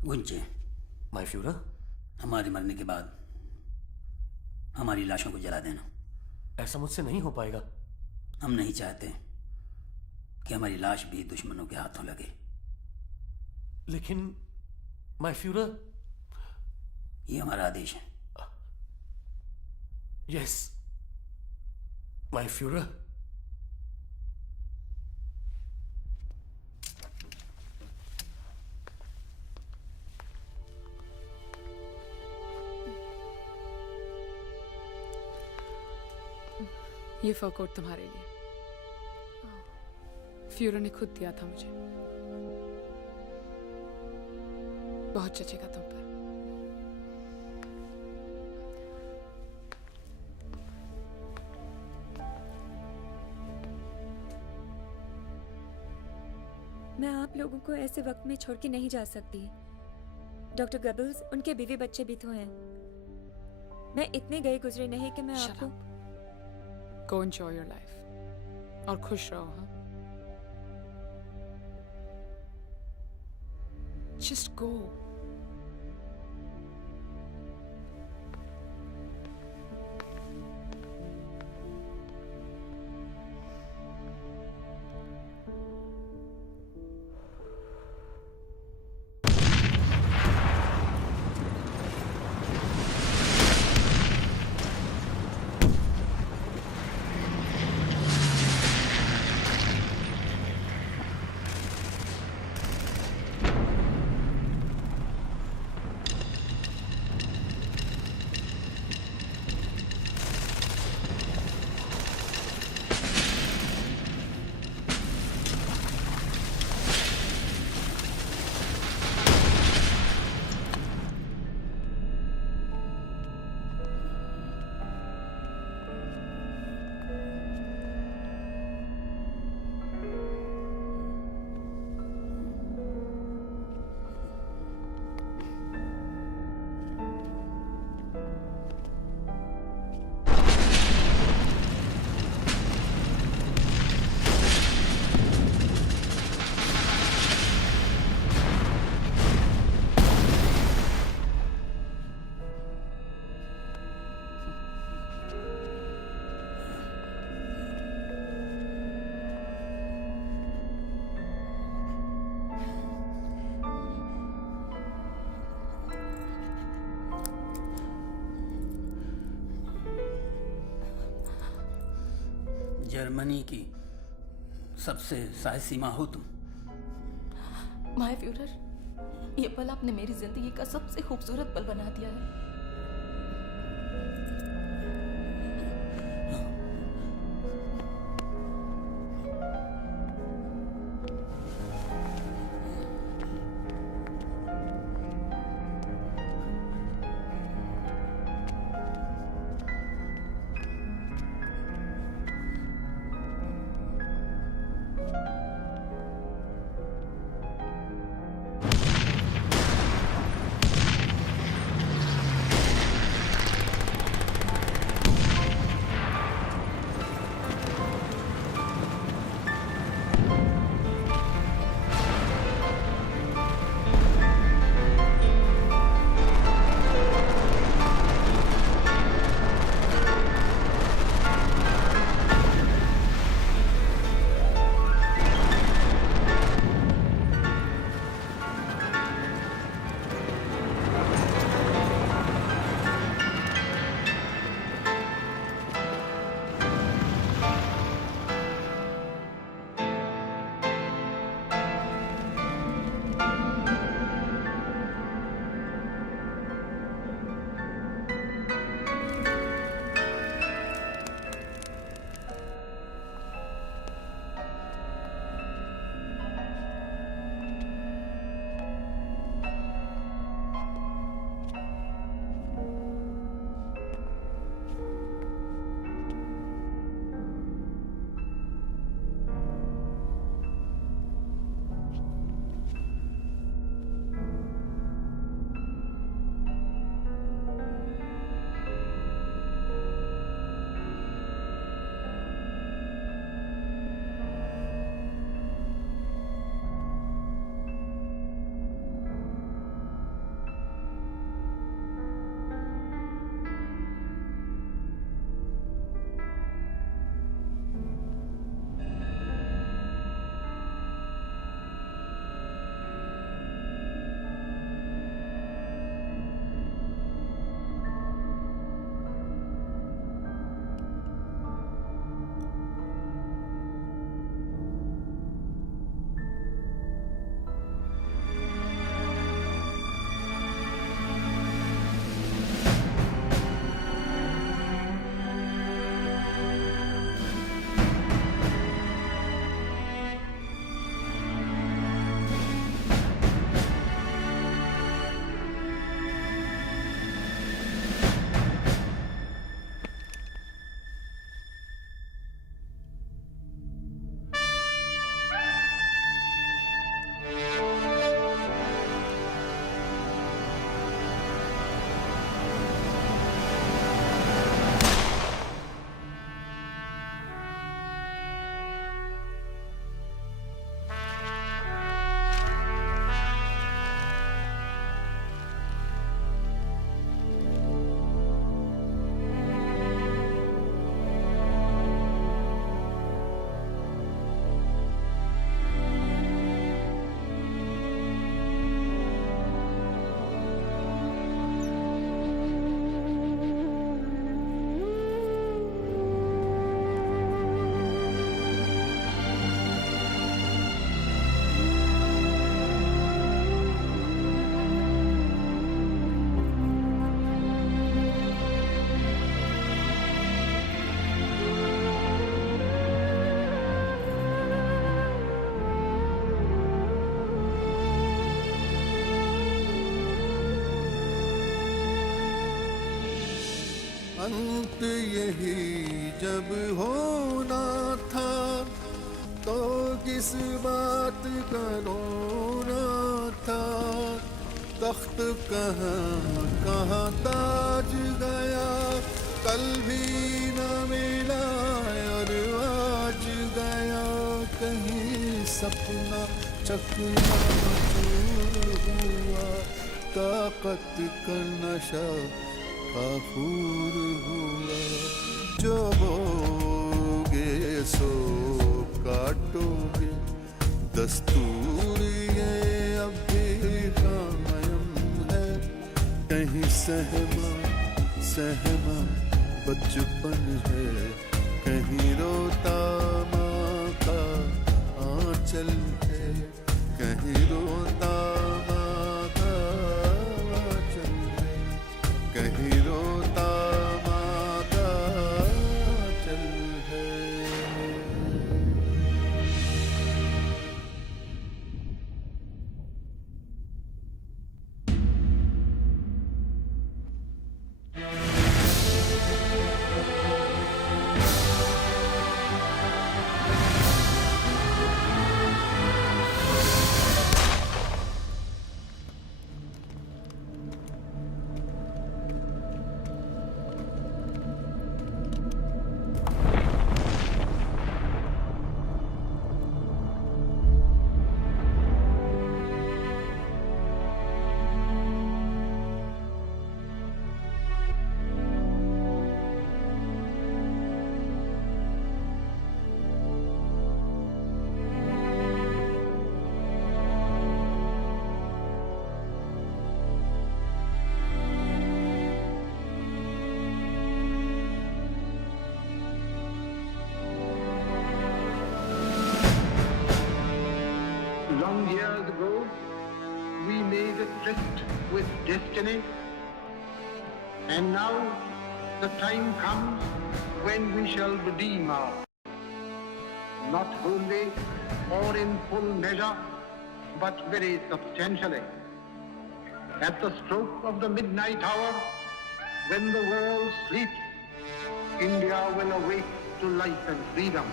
गुंजे, माय फ्यूहरर, हमारे मरने के बाद हमारी लाशों को जला देना। ऐसा मुझसे नहीं हो पाएगा। हम नहीं चाहते कि हमारी लाश भी दुश्मनों के हाथों लगे। लेकिन माय फ्यूहरर, ये हमारा आदेश है। Yes my Führer. ये फर कोट तुम्हारे लिए। फ्यूहरर ने खुद दिया था मुझे। बहुत जचेगा तुम पर। मैं आप लोगों को ऐसे वक्त में छोड़ के नहीं जा सकती। डॉक्टर गबल्स, उनके बीवी बच्चे भी तो हैं। मैं इतने गए गुजरे नहीं कि मैं आपको। Go enjoy your life और खुश रहो। हाँ, just go। जर्मनी की सबसे साहसी माँ हो तुम। माय फ्यूरर, ये पल आपने मेरी जिंदगी का सबसे खूबसूरत पल बना दिया है। अंत यही जब होना था तो किस बात का रोना था। तख्त कहाँ कहाँ ताज गया, कल भी न मिला और आज गया। कहीं सपना चकनाचूर हुआ, ताकत का नशा काफूर हुआ। जो बोगे सो काटोगे, दस्तूर ये अब भी कायम है। कहीं सहमा सहमा बचपन है, कहीं रोता माँ का आंचल है, कहीं रोता माँ का आंचल है, कहीं रोता माँ का आंचल है। Long years ago, we made a tryst with destiny, and now the time comes when we shall redeem our, not wholly or in full measure, but very substantially. At the stroke of the midnight hour, when the world sleeps, India will awake to life and freedom.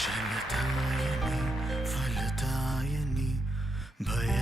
जलदायिनी फलदायिनी भय